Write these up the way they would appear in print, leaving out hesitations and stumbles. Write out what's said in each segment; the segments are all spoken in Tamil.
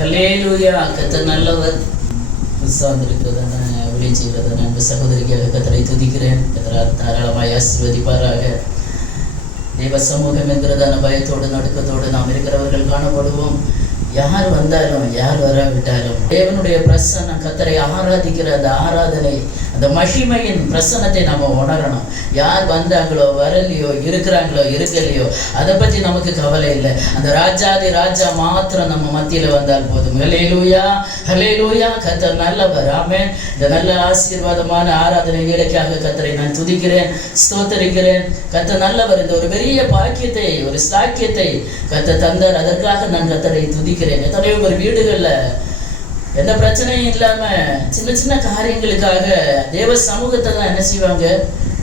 ஹல்லேலூயா. கர்த்தர் நல்லவர். சார்ந்திருக்கிறதான ஊழியம் செய்கிறதான அன்பு சகோதரிக்காக கர்த்தரை துதிக்கிறேன். கர்த்தர் தாராளமாய் ஆசீர்வதிப்பாராக. தேவ சமூகம் என்கிறதான பயத்தோடு நடுக்கத்தோடு நாம் இருக்கிறவர்கள் காணப்படுவோம். யார் வந்தாலும் யார் வராவிட்டாலும் தேவனுடைய பிரசன்னம், கர்த்தரை ஆராதிக்கிற அந்த ஆராதனை, அந்த மகிமையின் பிரசன்னத்தை நம்ம உணரணும். யார் வந்தாங்களோ வரலையோ, இருக்கிறாங்களோ இருக்கலையோ, அதை பற்றி நமக்கு கவலை இல்லை. அந்த ராஜாதி ராஜா மாத்திரம் நம்ம மத்தியில் வந்தால் போதும். ஹல்லேலூயா, ஹல்லேலூயா. கர்த்தர் நல்லவர். ஆமென். இந்த நல்ல ஆசீர்வாதமான ஆராதனை வேலைக்காக கர்த்தரை நான் துதிக்கிறேன், ஸ்தோத்தரிக்கிறேன். கர்த்தர் நல்லவர். இந்த ஒரு பெரிய பாக்கியத்தை, ஒரு சாக்கியத்தை கர்த்தர் தந்தார். அதற்காக நான் கர்த்தரை துதிக்கிறேன். எத்தனையோ ஒரு வீடுகள்ல எந்த பிரச்சனையும் இல்லாம சின்ன சின்ன காரியங்களுக்காக தேவ சமூகத்தை தான் என்ன செய்வாங்க,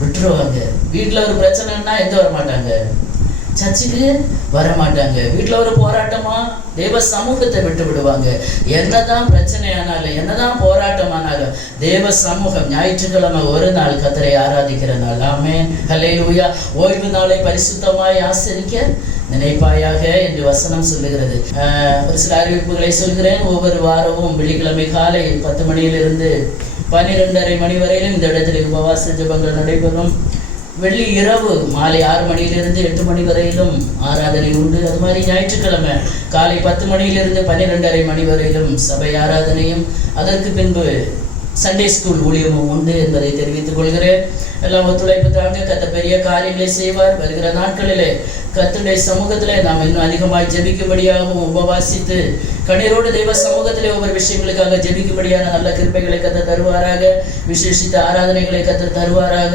விட்டுருவாங்க. வீட்டுல ஒரு பிரச்சனைன்னா எங்க வர மாட்டாங்க, சர்ச்சுக்கு வர மாட்டாங்க. வீட்டுல ஒரு போராட்டமா தேவ சமூகத்தை விட்டு விடுவாங்க. என்னதான் பிரச்சனையானாலும் என்னதான் போராட்டமானாலும் தேவ சமூகம் ஞாயிற்றுக்கிழமை ஒரு நாள் கர்த்தரை ஆராதிக்கிற நாள். ஆமென், ஹல்லேலூயா. ஓய்வு நாளை பரிசுத்தமாய் ஆசரிக்க நினைப்பாயாக என்று வசனம் சொல்லுகிறது. ஒரு சில அறிவிப்புகளை சொல்கிறேன். ஒவ்வொரு வாரமும் வெள்ளிக்கிழமை காலை 10 மணியிலிருந்து 12:30 மணி வரையிலும் இந்த இடத்தில் உபவாச ஜெபங்கள் நடைபெறும். வெள்ளி இரவு மாலை 6 மணியிலிருந்து 8 மணி வரையிலும் ஆராதனை உண்டு. அது மாதிரி ஞாயிற்றுக்கிழமை காலை 10 மணியிலிருந்து 12:30 மணி வரையிலும் சபை ஆராதனையும், அதற்கு பின்பு சண்டே ஸ்கூல் ஊழியமும் உண்டு என்பதை தெரிவித்துக் கொள்கிறேன். எல்லாம் ஒத்துழைப்பு தாங்க. கர்த்தர் பெரிய காரியங்களை செய்வார். வருகிற நாட்களிலே கர்த்தருடைய சமூகத்திலே நாம் இன்னும் அதிகமாய் ஜெபிக்கும்படியாகவும், உபவாசித்து கண்ணீரோடு தெய்வ சமூகத்திலே ஒவ்வொரு விஷயங்களுக்காக ஜெபிக்கும்படியான நல்ல கிருபைகளை கர்த்தர் தருவாராக. விசேஷித்த ஆராதனைகளை கர்த்தர் தருவாராக.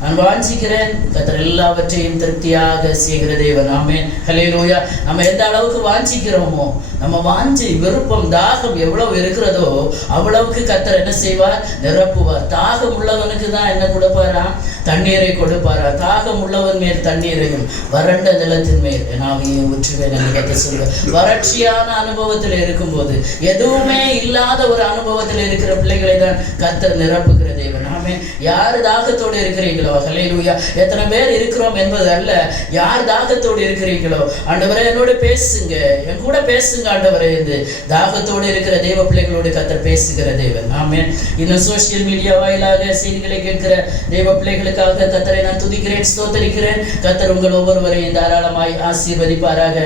நான் வாஞ்சிக்கிறேன். கர்த்தர் எல்லாவற்றையும் திருப்தியாக செய்கிற தேவன். ஆமென், ஹல்லேலூயா. நம்ம எந்த அளவுக்கு வாஞ்சிக்கிறோமோ, நம்ம வாஞ்சி விருப்பம் தாகம் எவ்வளவு இருக்கிறதோ அவ்வளவுக்கு கர்த்தர் என்ன செய்வார், நிரப்புவார். தாகம் உள்ளவனுக்கு தான் என்ன கொடுப்பாரா, தண்ணீரை கொடுப்பாரா. தாகம் உள்ளவன் மேல் தண்ணீரையும் வறண்ட நிலத்தின் மேல் நாவையை ஊற்றுவேன் என்று கர்த்தர் சொல்வார். வறட்சியான அனுபவத்தில் இருக்கும்போது, எதுவுமே இல்லாத ஒரு அனுபவத்தில் இருக்கிற பிள்ளைகளை தான் கர்த்தர் நிரப்புகிற தேவன். ஆமென். யார் தாகத்தோடு இருக்கிறீங்களோ, ஹல்லேலூயா. எத்தனை பேர் இருக்கிறோம் என்பது அல்ல, யார் தாகத்தோடு இருக்கிறீங்களோ, ஆண்டவரே என்னோடு பேசுங்க, என் கூட பேசுங்க ஆண்டவரே என்று தாகத்தோடு இருக்கிற தேவ பிள்ளைகளோடு கர்த்தர் பேசுகிற தேவன். ஆமென். இன்னும் சோசியல் மீடியா வாயிலாக செய்திகளை கேட்கிற தேவ பிள்ளைகளுக்காக கர்த்தரை நான் துதிக்கிறேன், ஸ்தோத்தரிக்கிறேன். கர்த்தர் உங்கள் ஒவ்வொருவரையும் தாராளமாய் ஆசீர்வதிப்பாராக.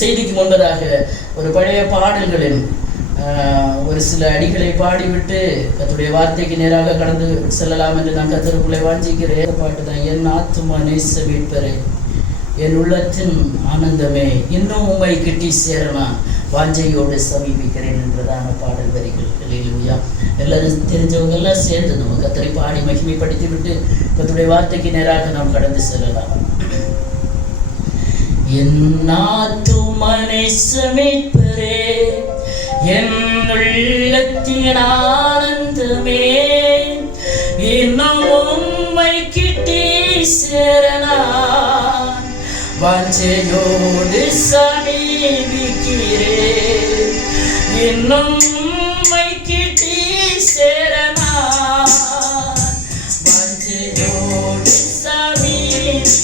செய்திக்கு முன்பதாக ஒரு பழைய பாடல்களின் ஒரு சில அடிகளை பாடிவிட்டு கர்த்தருடைய வார்த்தைக்கு நேராக கடந்து செல்லலாம் என்று நான் கர்த்தருக்குள்ளே வாஞ்சிக்கிறேன். பாட்டு தான், என் ஆத்துமா நேச மீட்பரே, என் உள்ளத்தின் ஆனந்தமே, இன்னும் உம்மை கிட்டி சேரலாம், வாஞ்சையோடு சமீபிக்கிறேன் என்றதான பாடல் வரிகள். ஹல்லேலூயா. எல்லாரும் தெரிஞ்சவங்க எல்லாம் சேர்ந்து நம்ம கர்த்தரை பாடி மகிமைப்படுத்தி விட்டு கர்த்தருடைய வார்த்தைக்கு நேராக நாம் கடந்து செல்லலாம். என் ஆத்துமா நேச மீட்பரே, என் உள்ளத்தின் ஆனந்தமே, இன்னும் உம்மை கிட்டி சேரலாம், வாஞ்சையோடு சமீபிக்கிறேன், இன்னும் உம்மை கிட்டி சேரலாம், வாஞ்சையோடு சமீபிக்கிறேன்.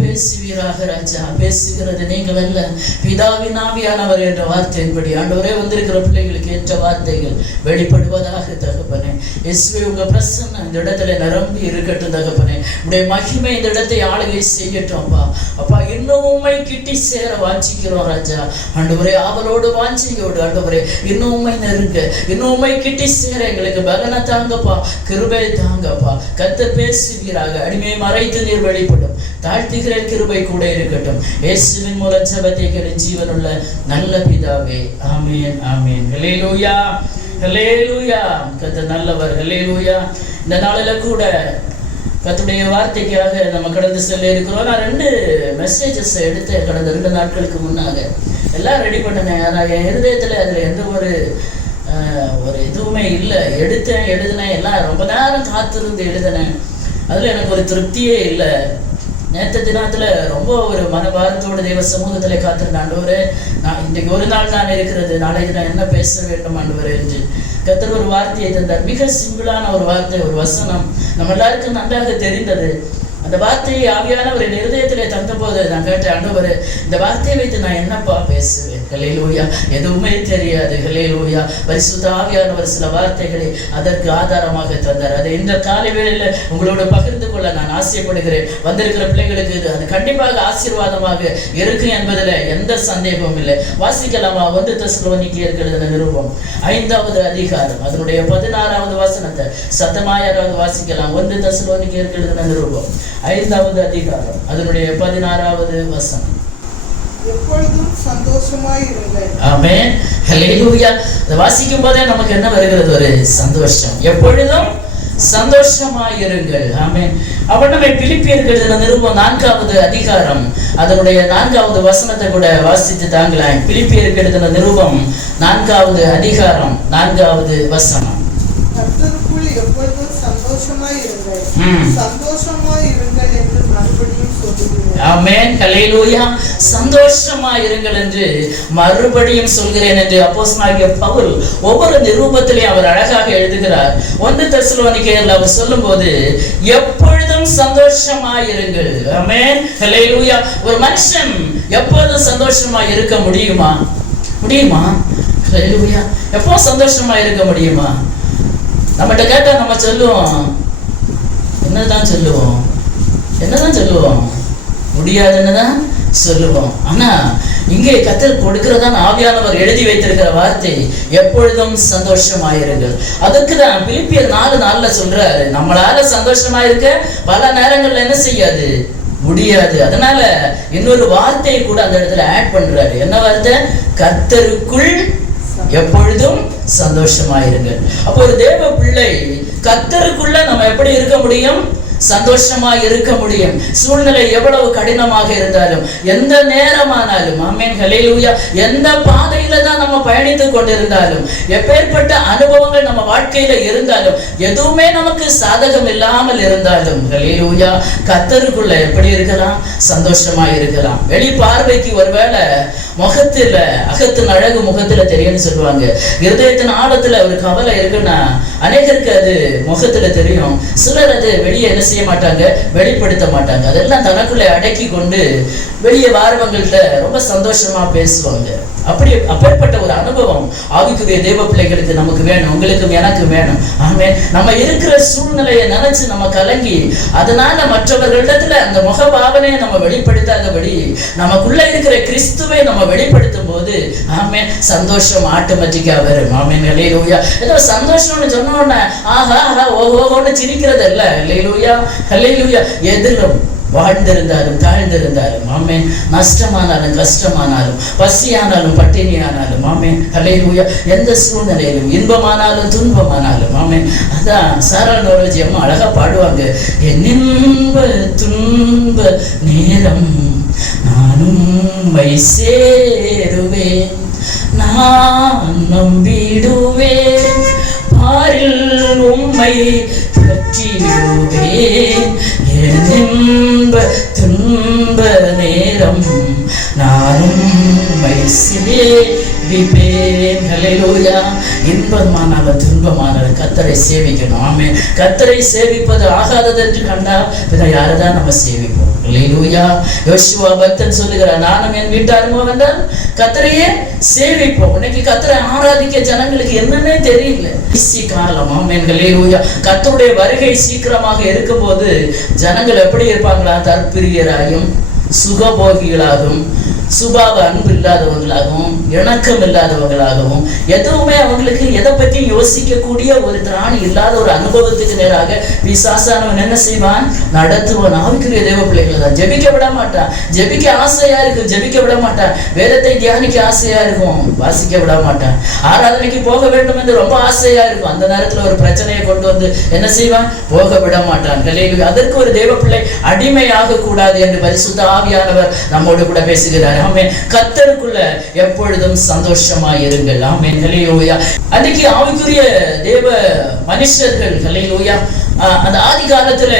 பேசுவீராக ராஜா. பேசுகிறது நீங்கள் அல்ல, பிதாவின் ஆவியானவர் என்ற வார்த்தையின்படி ஆண்டவரே வந்திருக்கிற பிள்ளைகளுக்கு ஏற்ற வார்த்தைகள் வெளிப்படுவதாக தகப்பனே. இயேசுவே உங்க பிரசன்னம் இந்த இடத்துல நிரம்பி இருக்கட்டும் தகப்பனே. உடைய மகிமை இந்த இடத்தை ஆளுகை செய்யட்டும் அப்பா. அப்பா இன்னும் உண்மை கிட்டி சேர வாஞ்சிக்கிறோம் ராஜா. ஆண்டவரே ஆவலோடு வாஞ்சியோடு ஆண்டவரே இன்னும் உண்மை நெருங்க, இன்னும் உண்மை கிட்டி சேர எங்களுக்கு பலனை தாங்கப்பா, கிருபை தாங்கப்பா. கர்த்தர் பேசுவீராக. அடிமையை மறைத்து நீர் வெளிப்படும். தாழ்த்துகிற கிருபை கூட இருக்கட்டும். இயேசுவின் மூலம் ஜெபத்தை கேளு ஜீவனுள்ள நல்ல பிதாவே. ஆமென் ஆமென். ஹல்லேலூயா ஹல்லேலூயா. கர்த்தர் நல்லவர். ஹல்லேலூயா. இந்த நாளில கூட கர்த்தருடைய வார்த்தைக்காக நம்ம கடந்து செல்ல இருக்கிறோம். நான் 2 மெசேஜஸ் எடுத்தேன் கடந்த 2 நாட்களுக்கு முன்னாக. எல்லாம் ரெடி பண்ணினேன். ஆனால் என் இருதயத்தில் அதில் எந்த ஒரு இதுவுமே இல்லை. எழுதினேன் எல்லாம் ரொம்ப நேரம் காத்திருந்து எழுதினேன். அதில் எனக்கு ஒரு திருப்தியே இல்லை. நேற்று தினத்தில் ரொம்ப ஒரு மனபாரத்தோடு தெய்வ சமூகத்தில் காத்திருந்த ஆண்டவரே, நான் இன்றைக்கு ஒரு நாள் தான் இருக்கிறது, நாளைக்கு நான் என்ன பேச வேண்டும் ஆண்டவரே என்று கர்த்தர் ஒரு வார்த்தையை தந்தார். மிக சிம்பிளான ஒரு வார்த்தை, ஒரு வசனம் நம்ம எல்லாருக்கும் நன்றாக தெரிந்தது. அந்த வார்த்தையை ஆவியானவர் என் இருதயத்திலே தந்தபோது நான் கேட்டேன், ஆண்டவரே இந்த வார்த்தையை வைத்து நான் என்னப்பா பேசுவேன்? ஹல்லேலூயா. எதுவுமே தெரியாது. ஹல்லேலூயா. பரிசுத்த ஆவியானவர் சில வார்த்தைகளை அதற்கு ஆதாரமாக தந்தார். அதை இந்த காலை வேளையில் உங்களோட பகிர்ந்து கொள்ள நான் ஆசைப்படுகிறேன். வந்திருக்கிற பிள்ளைகளுக்கு அது கண்டிப்பாக ஆசீர்வாதமாக இருக்கு என்பதில் எந்த சந்தேகமும் இல்லை. வாசிக்கலாமா? 1 தெசலோனிக்கேயர் எழுதின நிருபம் 5வது அதிகாரம் அதனுடைய 16வது வசனத்தை சத்தமாய் யாராவது வாசிக்கலாம். 1 தெசலோனிக்கேயர் எழுதின நிருபம் 5வது அதிகாரம் அதனுடைய 16வது வசனம். எப்பொழுதும் சந்தோஷமாய் இருங்கள். ஆமென். ஹல்லேலூயா. இத வாசிக்கும் போதே நமக்கு என்ன வருகிறது? ஒரு சந்தோஷம். எப்பொழுதும் சந்தோஷமாய் இருங்கள். ஆமென். அவர் நம்மை பிலிப்பியர்கள் எழுதின நிருபம் 4வது அதிகாரம் அதனுடைய 4வது வசனத்தை கூட வாசித்து தாங்கலாம். பிலிப்பியர்கள் எழுதின நிருபம் 4வது அதிகாரம் 4வது வசனம். கர்த்தருக்குள் எப்பொழுதும் சந்தோஷமாய் இருங்கள். சந்தோஷமாய் இருங்கள் என்று மறுபடியும் சொல்கிறேன். ஆமென். ஹல்லேலூயா. சந்தோஷமாய் இருங்கள் என்று மறுபடியும் சொல்கிறேன் என்று அப்போஸ்தலனாகிய பவுல் ஒவ்வொரு நிருபத்திலேயும் அவர் அழகாக எழுதுகிறார். 1 தெசலோனிக்கேயர்ல அவர் சொல்லும்போது எப்பொழுதும் சந்தோஷமாய் இருங்கள். ஆமென். ஹல்லேலூயா. ஒரு மனுஷன் எப்பொழுதும் சந்தோஷமாய் இருக்க முடியுமா? ஹல்லேலூயா. எப்போ சந்தோஷமாய் இருக்க முடியுமா? நம்மகிட்ட கேட்டா நம்ம சொல்லுவோம், என்னதான் சொல்லுவோம்? முடியாதுன்னு தான் சொல்லுவோம். ஆனா இங்கே கர்த்தர் கொடுக்கிறதான் ஆவியானவர் எழுதி வைத்திருக்கிற வார்த்தை எப்பொழுதும் சந்தோஷமாயிருங்கள். அதுக்கு தான் பிலிப்பியர் 4:4 சொல்றாரு, நம்மளால சந்தோஷமாயிருக்க பல நேரங்கள்ல என்ன செய்யாது, முடியாது. அதனால இன்னொரு வார்த்தையை கூட அந்த இடத்துல ஆட் பண்றாரு. என்ன வார்த்தை? கர்த்தருக்குள் எப்பொழுதும் சந்தோஷமாயிருங்கள். அப்போ ஒரு தேவ பிள்ளை கர்த்தருக்குள்ள நம்ம எப்படி இருக்க முடியும்? சந்தோஷமா இருக்க முடியும். சூழ்நிலை எவ்வளவு கடினமாக இருந்தாலும், எந்த நேரமானாலும், ஆமென் ஹல்லேலூயா, எந்த பாதையில தான் நம்ம பயணித்துக் கொண்டிருந்தாலும், எப்பேற்பட்ட அனுபவங்கள் நம்ம வாழ்க்கையில இருந்தாலும், எதுவுமே நமக்கு சாதகம் இல்லாமல் இருந்தாலும், ஹல்லேலூயா, கர்த்தருக்குள்ள எப்படி இருக்கலாம்? சந்தோஷமா இருக்கலாம். வெளி பார்வைக்கு ஒருவேளை முகத்துல அகத்தின் அழகு முகத்துல தெரியும்னு சொல்லுவாங்க. இருதயத்தின் ஆழத்துல ஒரு கவலை இருக்குன்னா அநேகருக்கு அது முகத்துல தெரியும். சிலர் அது வெளியே என்ன செய்ய மாட்டாங்க, வெளிப்படுத்த மாட்டாங்க. அதெல்லாம் தனக்குள்ளே அடக்கி கொண்டு வெளியே வாரவங்கள்ட்ட ரொம்ப சந்தோஷமா பேசுவாங்க. அப்படிப்பட்ட ஒரு அனுபவம் ஆவிக்குரிய தேவ பிள்ளைகளுக்கு நமக்கு வேணும், உங்களுக்கும் எனக்கு வேணும். ஆமே. நம்ம இருக்கிற சூழ்நிலையை நினைச்சு நம்ம கலங்கி அதனால மற்றவர்களிடத்துல அந்த முகபாவனையை நம்ம வெளிப்படுத்தாதபடி நமக்குள்ள இருக்கிற கிறிஸ்துவை நம்ம வெளிப்படுத்தும் போது ஆமே சந்தோஷம் ஆட்டோமேட்டிக்கா வரும். ஆமென் ஹல்லேலூயா. ஏதோ சந்தோஷம்னு சொன்ன உடனே ஆஹா ஆஹா ஓஹோன்னு சிரிக்கிறது இல்ல. ஹல்லேலூயா ஹல்லேலூயா. எதிலும் வாழ்ந்திருந்தாலும் தாழ்ந்திருந்தாலும், ஆமென், நஷ்டமானாலும் கஷ்டமானாலும், பசியானாலும் பட்டினியானாலும், ஆமென் ஹல்லேலூயா, எந்த சூழ்நிலையிலும் இன்பமானாலும் துன்பமானாலும், ஆமென். அதான் சாரா நோரோஜி அம்மா அழகா பாடுவாங்க, என் இன்ப துன்ப நேரம் நானும் உம்மை சேருவேன், நான் நம்பிடுவேன், பாரில் உம்மை பற்றிடுவேன், என் இன்ப துன்ப நேரம் நானும் உம்மை சேவிப்பேன். ஹல்லேலூயா. இன்பமானாலும் துன்பமானாலும் கர்த்தரை சேவிக்கணும். ஆமென். கர்த்தரை சேவிப்பது ஆகாதது என்று கண்டால் பின்ன யாரைதான் நம்ம சேவிப்போம்? அல்லேலூயா. யோசுவா பக்தன் சொல்லுகிறார், நானும் என் வீட்டாருமோ வந்தால் கர்த்தரையே சேவிப்போம். இன்னைக்கு கர்த்தரை ஆராதிக்க ஜனங்களுக்கு என்னன்னே தெரியல. காலம் ஆமென் அல்லேலூயா. கர்த்தருடைய வருகை சீக்கிரமாக இருக்கும்போது ஜனங்கள் எப்படி இருப்பாங்களா? தற்பிரியராயும் சுகபோகிகளாகவும் சுபாவ அன்பு இல்லாதவங்களாகவும் இணக்கம் இல்லாதவங்களாகவும் எதுவுமே அவங்களுக்கு எதை பற்றி யோசிக்கக்கூடிய ஒரு திராணி இல்லாத ஒரு அனுபவத்துக்கு நேராக பிசாசானவன் என்ன செய்வான்? நடத்துவான். ஆவிக்குரிய தேவ பிள்ளைகளை தான் ஜெபிக்க விட மாட்டான். ஜெபிக்க ஆசையா இருக்கும், ஜெபிக்க விட மாட்டான். வேதத்தை தியானிக்க ஆசையா இருக்கும், வாசிக்க விட மாட்டான். ஆராதனைக்கு போக வேண்டும் என்று ரொம்ப ஆசையா இருக்கும், அந்த நேரத்துல ஒரு பிரச்சனையை கொண்டு வந்து என்ன செய்வான்? போக விட மாட்டான். அதற்கு ஒரு தேவ பிள்ளை அடிமையாக கூடாது என்று பரிசுத்த ஆவியானவர் நம்மோடு கூட பேசுகிறார். ஆமென். கர்த்தருக்குள்ள எப்பொழுதும் சந்தோஷமாய் இருங்கள். ஆமென் ஹல்லேலூயா. அன்னைக்கு ஆவிக்குரிய தேவ மனுஷர்கள் ஹல்லேலூயா அந்த ஆதி காலத்துல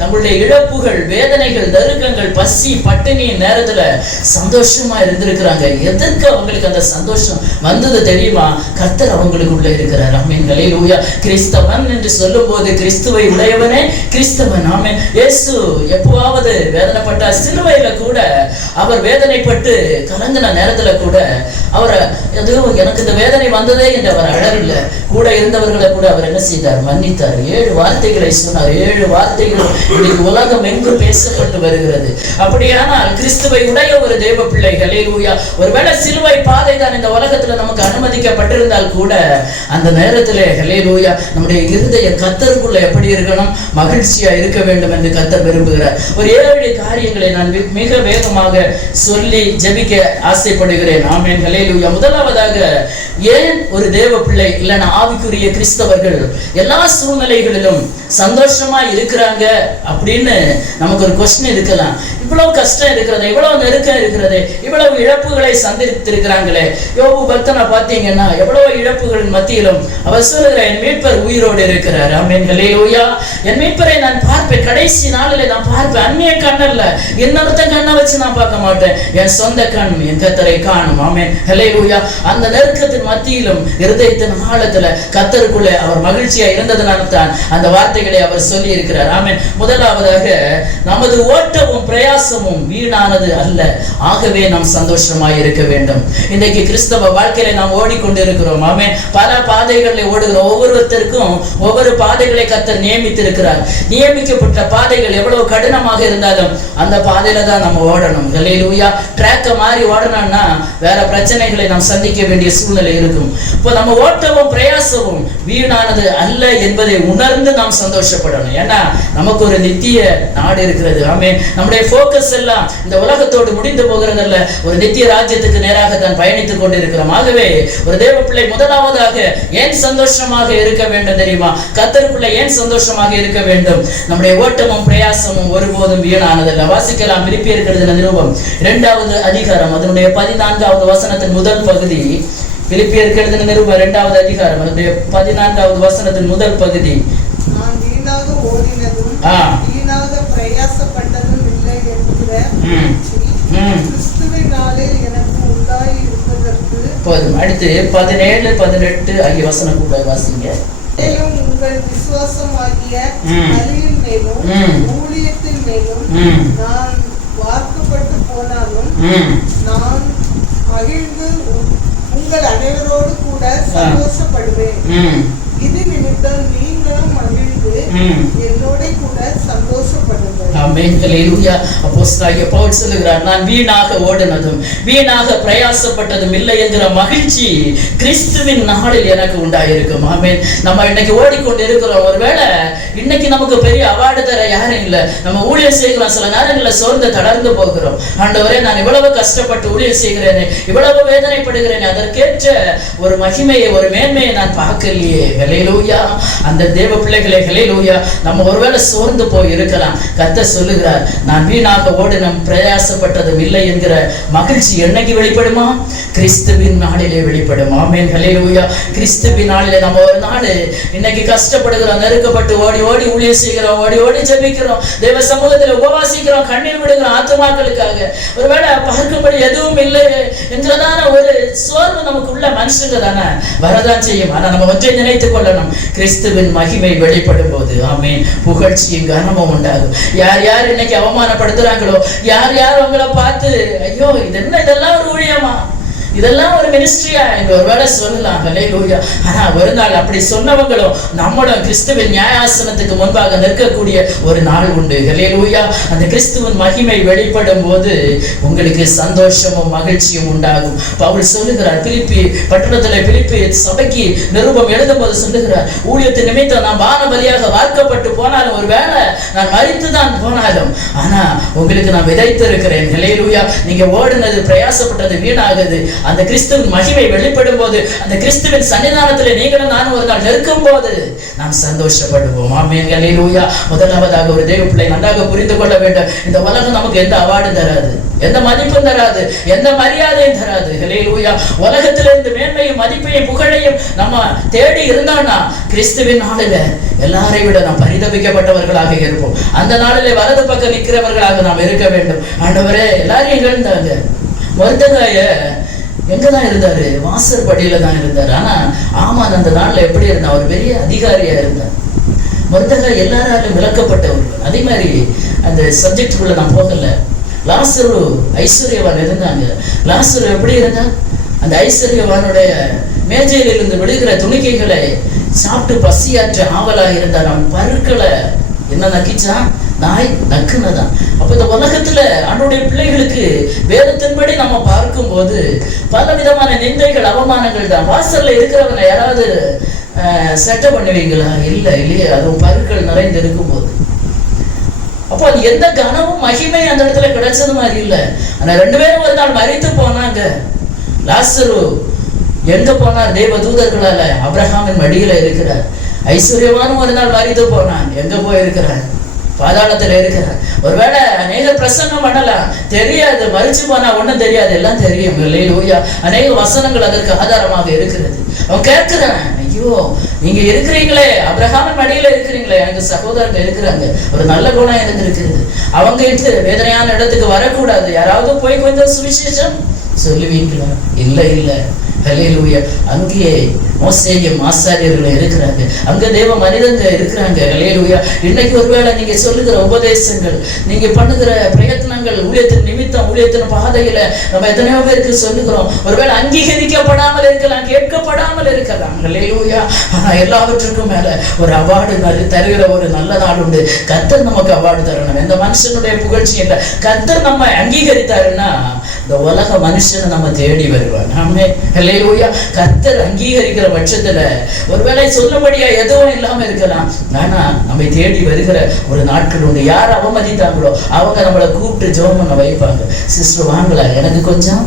தங்களுடைய இழப்புகள், வேதனைகள், நெருக்கங்கள், பசி, பட்டினியின் நேரத்துல சந்தோஷமா இருந்திருக்கிறாங்க. எதற்கு அவங்களுக்கு அந்த சந்தோஷம் வந்தது தெரியுமா? கர்த்தர் அவங்களுக்குள்ள இருக்கிறார். ஆமென் ஹல்லேலூயா. கிறிஸ்தவன் என்று சொல்லும் போது கிறிஸ்துவை உடையவனே கிறிஸ்தவன். ஆமென். இயேசு எப்பவாவது வேதனைப்பட்ட சிலுவையில கூட அவர் வேதனைப்பட்டு கலங்கின நேரத்துல கூட அவர் எனக்கு இந்த வேதனை வந்ததே என்று அவர் அழவில்லை. கூட இருந்தவர்களை கூட அவர் என்ன செய்தார்? மன்னித்தார். 7 வார்த்தைகளை சொன்னார். 7 வார்த்தைகள் இன்னைக்கு உலகம் எங்கும் பேசப்பட்டு வருகிறது. அப்படியானால் கிறிஸ்துவை உடைய ஒரு தேவ பிள்ளை ஹல்லேலூயா, ஒருவேளை சிலுவை பாதை தான் இந்த உலகத்துல நமக்கு அனுமதிக்கப்பட்டிருந்தால் கூட அந்த நேரத்திலே ஹல்லேலூயா நம்முடைய இருதய கர்த்தருக்குள்ள எப்படி இருக்கணும்? மகிழ்ச்சியா இருக்க வேண்டும் என்று கர்த்தர் விரும்புகிறார். ஒரு 7 காரியங்களை நான் மிக வேகமாக சொல்லி ஜெபிக்க ஆசைப்படுகிறேன். ஆமென் ஹல்லேலூயா. முதலாவதாக, ஏன் ஒரு தேவ பிள்ளை இல்லைன்னா ஆவிக்குரிய கிறிஸ்தவர்கள் எல்லா சூழ்நிலைகளிலும் சந்தோஷமா இருக்கிறாங்க அப்படின்னு நமக்கு ஒரு கொஸ்டின் இருக்கலாம். இவ்வளவு கஷ்டம் இருக்கிறது, இவ்வளவு நெருக்கம் இருக்கிறது, இவ்வளவு இழப்புகளை சந்தித்திருக்கிறாங்களே. யோபு பக்தனை பார்த்தீங்கன்னா எவ்வளவு இழப்புகளின் மத்தியிலும் அவர் சொல்லுகிற, என் மீட்பர் உயிரோடு இருக்கிறார். ஆமென் ஹல்லேலூயா. என் மீட்பரை நான் பார்ப்பேன், கடைசி நாளிலே நான் பார்ப்பேன். அந்நிய கண்ணல்ல, இன்னொருத்த கண்ணை வச்சு நான் பார்க்க மாட்டேன், என் சொந்த கண் என் கர்த்தரை காணும். ஆமென் ஹல்லேலூயா. அந்த நெருக்கத்தின் மத்தியிலும் இருதயத்தின் ஆழத்துல கர்த்தருக்குள்ளே அவர் மகிழ்ச்சியா இருந்ததுனால தான் அந்த வார்த்தைகளை அவர் சொல்லி இருக்கிறார். ஆமென். முதலாவதாக, நமது ஓட்டமும் பிரயாசமும் வீணானது அல்ல, ஆகவே நாம் சந்தோஷமாய் இருக்க வேண்டும். இன்றைக்கு கிறிஸ்தவ வாழ்க்கையில நாம் ஓடிக்கொண்டு இருக்கிறோம். ஆமென். பல பாதைகளில் ஓடுகிறோம். ஒவ்வொருத்தருக்கும் ஒவ்வொரு பாதைகளை கர்த்தர் நியமித்திருக்கிறார். நியமிக்கப்பட்ட பாதைகள் எவ்வளவு கடினமாக இருந்தாலும் அந்த பாதையில தான் நம்ம ஓடணும். ஹல்லேலூயா. ட்ராக்க மாறி ஓடணும்னா வேற பிரச்சனைகளை நாம் சந்திக்க வேண்டிய சூழ்நிலை இருக்கும். இப்போ நம்ம ஓட்டமும் பிரயாசமும் வீணானது அல்ல என்பதை உணர்ந்து நாம் சந்தோஷப்படணும். ஏன்னா நமக்கு ஒரு நித்திய நாடு இருக்கிறது. ஆமென். நம்முடைய போக்கஸ் எல்லாம் இந்த உலகத்தோடு முடிந்து போகிறதல்ல, ஒரு நித்திய ராஜ்யத்துக்கு நேராக தான் பயணித்துக் கொண்டிருக்கிறோம். ஆகவே ஒரு தேவ பிள்ளை முதலாவதாக ஏன் சந்தோஷமாக இருக்க வேண்டும் தெரியுமா? கர்த்தருக்குள்ள ஏன் சந்தோஷமாக இருக்க வேண்டும்? நம்முடைய ஓட்டமும் பிரயாசமும் ஒருபோதும் வீணானதல்ல. வாசிக்கலாம் பிலிப்பியர் எழுதின நிருபம் 2வது அதிகாரம் அதனுடைய 14வது வசனத்தின் முதல் பகுதி. பிலிப்பியர் எழுதின நிருபம் 2வது அதிகாரம் அதனுடைய 14வது வசனத்தின் முதல் பகுதி. நான் வீணாக ஓடினதும் வீணாக பிரயாசப்பட்டதும் இல்லை என்கிற கிறிஸ்துவினாலே எனக்கு உண்டாய் இருப்பதற்கு போதும். அடுத்து 17, 18 ஆகிய வசனம் கூட வாசிங்க. உங்கள் விசுவாசமாகிய பலியின் மேலும் ஊழியத்தின் மேலும் நான் வார்க்கப்பட்டு போனாலும் நான் மகிழ்ந்து உங்கள் அனைவரோடு கூட சந்தோஷப்படுவேன். இது நிமித்தம் நீங்களும் மகிழ்ந்து என்னோட கூட சந்தோஷப்படுங்கள். ஆமென் ஹல்லேலூயா. அப்போஸ்தலனாகிய பவுல் சொல்லுகிறார், நான் வீணாக ஓடினதும் வீணாக பிரயாசப்பட்டதும் இல்லை என்கிற மகிழ்ச்சி கிறிஸ்துவின் நாளில் எனக்கு உண்டாயிருக்கும். ஆமென். நம்ம இன்னைக்கு ஓடிக்கொண்டு இருக்கிறோம். ஒருவேளை இன்னைக்கு நமக்கு பெரிய அவார்டு தர யாரும் இல்லை. நம்ம ஊழியம் செய்கிறோம், சில நேரங்களில் சோர்ந்து தளர்ந்து போகிறோம். ஆண்டவரே, நான் இவ்வளவு கஷ்டப்பட்டு ஊழியம் செய்கிறேனே, இவ்வளவு வேதனைப்படுகிறேனே, அதற்கேற்ற ஒரு மகிமையை ஒரு மேன்மையை நான் பார்க்கலையே. ஹல்லேலூயா. அந்த தேவ பிள்ளைகளே ஹல்லேலூயா, நம்ம ஒருவேளை சோர்ந்து போய் இருக்கலாம். கர்த்தர் சொல்லுகிறார், நான் வீணாக ஓடினம் பிரயாசப்பட்டதும் இல்லை என்கிற மகிழ்ச்சி என்னைக்கு வெளிப்படுமா? கிறிஸ்துவின் நாளிலே வெளிப்படும். ஆமென் ஹல்லேலூயா. கிறிஸ்துவின் நாளிலே நம்ம ஒரு நாள் இன்னைக்கு கஷ்டப்படுகிறோம், நெருக்கப்பட்டு ஓடி ஓடி ஊழியம் செய்கிறோம், ஓடி ஓடி ஜெபிக்கிறோம், தேவ சமூகத்தில் உபவாசிக்கிறோம், கண்ணீர் விடுகிறோம் ஆத்துமாக்களுக்காக. ஒருவேளை பார்க்கும்படி எதுவும் இல்லை என்கிறதான ஒரு சோர்வு நமக்கு உள்ள மனுஷங்க தானே வரதான் செய்யும். ஆனா நம்ம ஒன்றை நினைத்துக் கொள்ளணும், கிறிஸ்துவின் மகிமை வெளிப்படும் போது ஆமென் புகழ்ச்சியும் கனமும் உண்டாகும். யார் யார் இன்னைக்கு அவமானப்படுத்துறாங்களோ, யார் யார் உங்களை பார்த்து ஐயோ இது என்ன, இதெல்லாம் ஒரு ஊழியமா, இதெல்லாம் ஒரு மினிஸ்ட்ரியா என்று ஒருவேளை சொல்லலாம். ஹல்லேலூயா. ஆனா ஒரு நாள் அப்படி சொன்னவங்களும் நம்மளும் கிறிஸ்துவின் நியாயாசனத்துக்கு முன்பாக நிற்கக்கூடிய ஒரு நாள் உண்டு. ஹல்லேலூயா. அந்த கிறிஸ்துவின் மகிமை வெளிப்படும் போது உங்களுக்கு சந்தோஷமும் மகிழ்ச்சியும் உண்டாகும். பவுல் சொல்லுகிறார், பிலிப்பி பட்டணத்துல பிலிப்பி சபைக்கு நிருபம் எழுதும் போது சொல்லுகிறார், ஊழியத்தின் நிமித்தம் நான் வானபலியாக வார்க்கப்பட்டு போனாலும், ஒரு வேளை நான் மரித்துதான் போனாலும், ஆனா உங்களுக்கு நான் விதைத்து இருக்கிறேன். ஹல்லேலூயா. நீங்க ஓடுனது பிரயாசப்பட்டது வீணாகுது. அந்த கிறிஸ்துவின் மகிமை வெளிப்படும் போது, அந்த கிறிஸ்துவின் சன்னிதானத்திலே நீங்களும் நானும் ஒரு நாள் நிற்கும் போது நாம் சந்தோஷப்படுவோம். ஆமென். ஹல்லேலூயா. முதலாவதாக ஒரு தேவ பிள்ளை நன்றாக புரிந்து கொள்ள வேண்டும், இந்த உலகம் நமக்கு எந்த அவார்டு தராது, எந்த மதிப்பும் தராது, எந்த மரியாதையும் தராது. ஹல்லேலூயா. உலகத்திலிருந்து மேன்மையும் மதிப்பையும் புகழையும் நம்ம தேடி இருந்தோம்னா, கிறிஸ்துவின் நாளில எல்லாரை விட நாம் பரிதபிக்கப்பட்டவர்களாக இருப்போம். அந்த நாளிலே வலது பக்கம் நிற்கிறவர்களாக நாம் இருக்க வேண்டும். ஆண்டவரே, எல்லாரையும் இகழ்ந்தாங்க. மொர்தெகாய எங்கதான் இருந்தாரு? வாசற்படியில தான் இருந்தாரு. ஆனா ஆமான் அந்த நாள்ல எப்படி இருந்தா? ஒரு பெரிய அதிகாரியா இருந்தார். மொர்தெகாய் எல்லாராலும் விளக்கப்பட்டவர்கள். அதே மாதிரி அந்த சப்ஜெக்டுக்குள்ள நான் போகல. லாசரு ஐஸ்வர்யவான் இருந்தாங்க. லாசரு எப்படி இருந்தா? அந்த ஐஸ்வர்யவானுடைய மேஜையிலிருந்து விழுகிற துணிக்கைகளை சாப்பிட்டு பசியாற்ற ஆவலாக இருந்தார். அவன் பருக்களை என்ன நக்கிச்சான்? நாய் நக்குனதான். அப்ப இந்த உலகத்துல ஆண்டவருடைய பிள்ளைகளுக்கு வேதத்தின்படி நம்ம பார்க்கும் போது பல விதமான நிந்தைகள், அவமானங்கள் தான். வாசல்ல இருக்கிறவங்க யாராவது செட்டப் பண்ணுவீங்களா? இல்லையே. அதுவும் பருக்கள் நிறைந்து இருக்கும் போது அப்போ அது எந்த கனமும் மகிமை அந்த இடத்துல கிடைச்சது மாதிரி இல்லை. ஆனா 2 பேரும் ஒரு நாள் மரித்து போனாங்க. லாசரு எங்க போனார்? தேவ தூதர்களால ஆபிரகாமின் மடியில இருக்கிறார். ஐஸ்வர்யவானும் ஒரு நாள் மரித்து போனான். எங்க போயிருக்கிறார்? பாதாளத்துல இருக்கிறார். ஒருவேளை அநேக பிரசங்கம் பண்ணலாம், தெரியாது. மரிச்சு போனா ஒண்ணும் தெரியாது, எல்லாம் தெரியும். ஹல்லேலூயா. அநேக வசனங்கள் அதற்கு ஆதாரமாக இருக்கிறது. அவன் கேட்கிறான், ஐயோ நீங்க இருக்கிறீங்களே, ஆபிரகாமின் மடியில இருக்கிறீங்களே, எனக்கு சகோதரர்கள் இருக்கிறாங்க, ஒரு நல்ல குணம் இருந்திருக்கிறது, அவங்க வேதனையான இடத்துக்கு வரக்கூடாது, யாராவது போய் கொஞ்சம் சுவிசேஷம் சொல்லுவீங்களா? இல்லை. ஹல்லேலூயா. அங்கேயே மோசேயும் ஆசாரியர்களும் இருக்கிறாங்க. அங்க தேவ மனிதங்க இருக்கிறாங்க. ஹல்லேலூயா. இன்னைக்கு ஒருவேளை நீங்க சொல்லுகிற உபதேசங்கள், நீங்க பண்ணுகிற பிரயத்னங்கள், ஊழியத்தின் நிமித்தம், ஊழியத்தின் பாதையில நம்ம எத்தனையோ பேருக்கு சொல்லுகிறோம். ஒருவேளை அங்கீகரிக்கப்படாமல் இருக்கலாம், கேட்கப்படாமல் இருக்கலாம். ஹல்லேலூயா. ஆனா எல்லாவற்றுக்கும் மேல ஒரு அவார்டு தருகிற ஒரு நல்ல நாள் உண்டு. கர்த்தர் நமக்கு அவார்டு தரணும். எந்த மனுஷனுடைய புகழ்ச்சி இல்லை. கர்த்தர் நம்ம அங்கீகரித்தாருன்னா இந்த உலக மனுஷனை நம்ம தேடி வருவார். ஆமே. ஹல்லேலூயா. கர்த்தர் அங்கீகரிக்கிற பட்சத்துல ஒருவேளை சொல்லும்படியா எதுவும் இல்லாம இருக்கலாம், ஆனா நம்மை தேடி வருகிற ஒரு நாட்கள் உண்டு. யார் அவமதித்தாங்களோ அவங்க நம்மளை கூப்பிட்டு ஜெபம் பண்ண வைப்பாங்க. சிஸ்டர் வாங்கல, எனக்கு கொஞ்சம்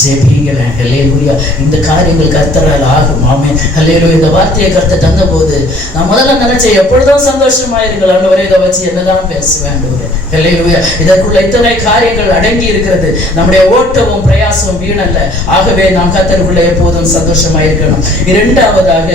ஜெபிங்களேன். ஹல்லேலூயா. இந்த காரியங்கள் கர்த்தரால் ஆகும். ஆமென். ஹல்லேலூயா. இந்த வார்த்தையை கர்த்தர் தந்த போது நான் முதல்ல நினைச்சேன், எப்பொழுதும் சந்தோஷமா இருக்கலாம் ஆண்டவரே, இதை வச்சு என்னதான் பேசுவேன் ஆண்டவரே. ஹல்லேலூயா. இதற்குள்ள இத்தனை காரியங்கள் அடங்கி இருக்கிறது. நம்முடைய ஓட்டமும் பிரயாசமும் வீணல்ல. ஆகவே நாம் கர்த்தருக்குள்ள எப்போதும் சந்தோஷமா இருக்கணும். இரண்டாவதாக,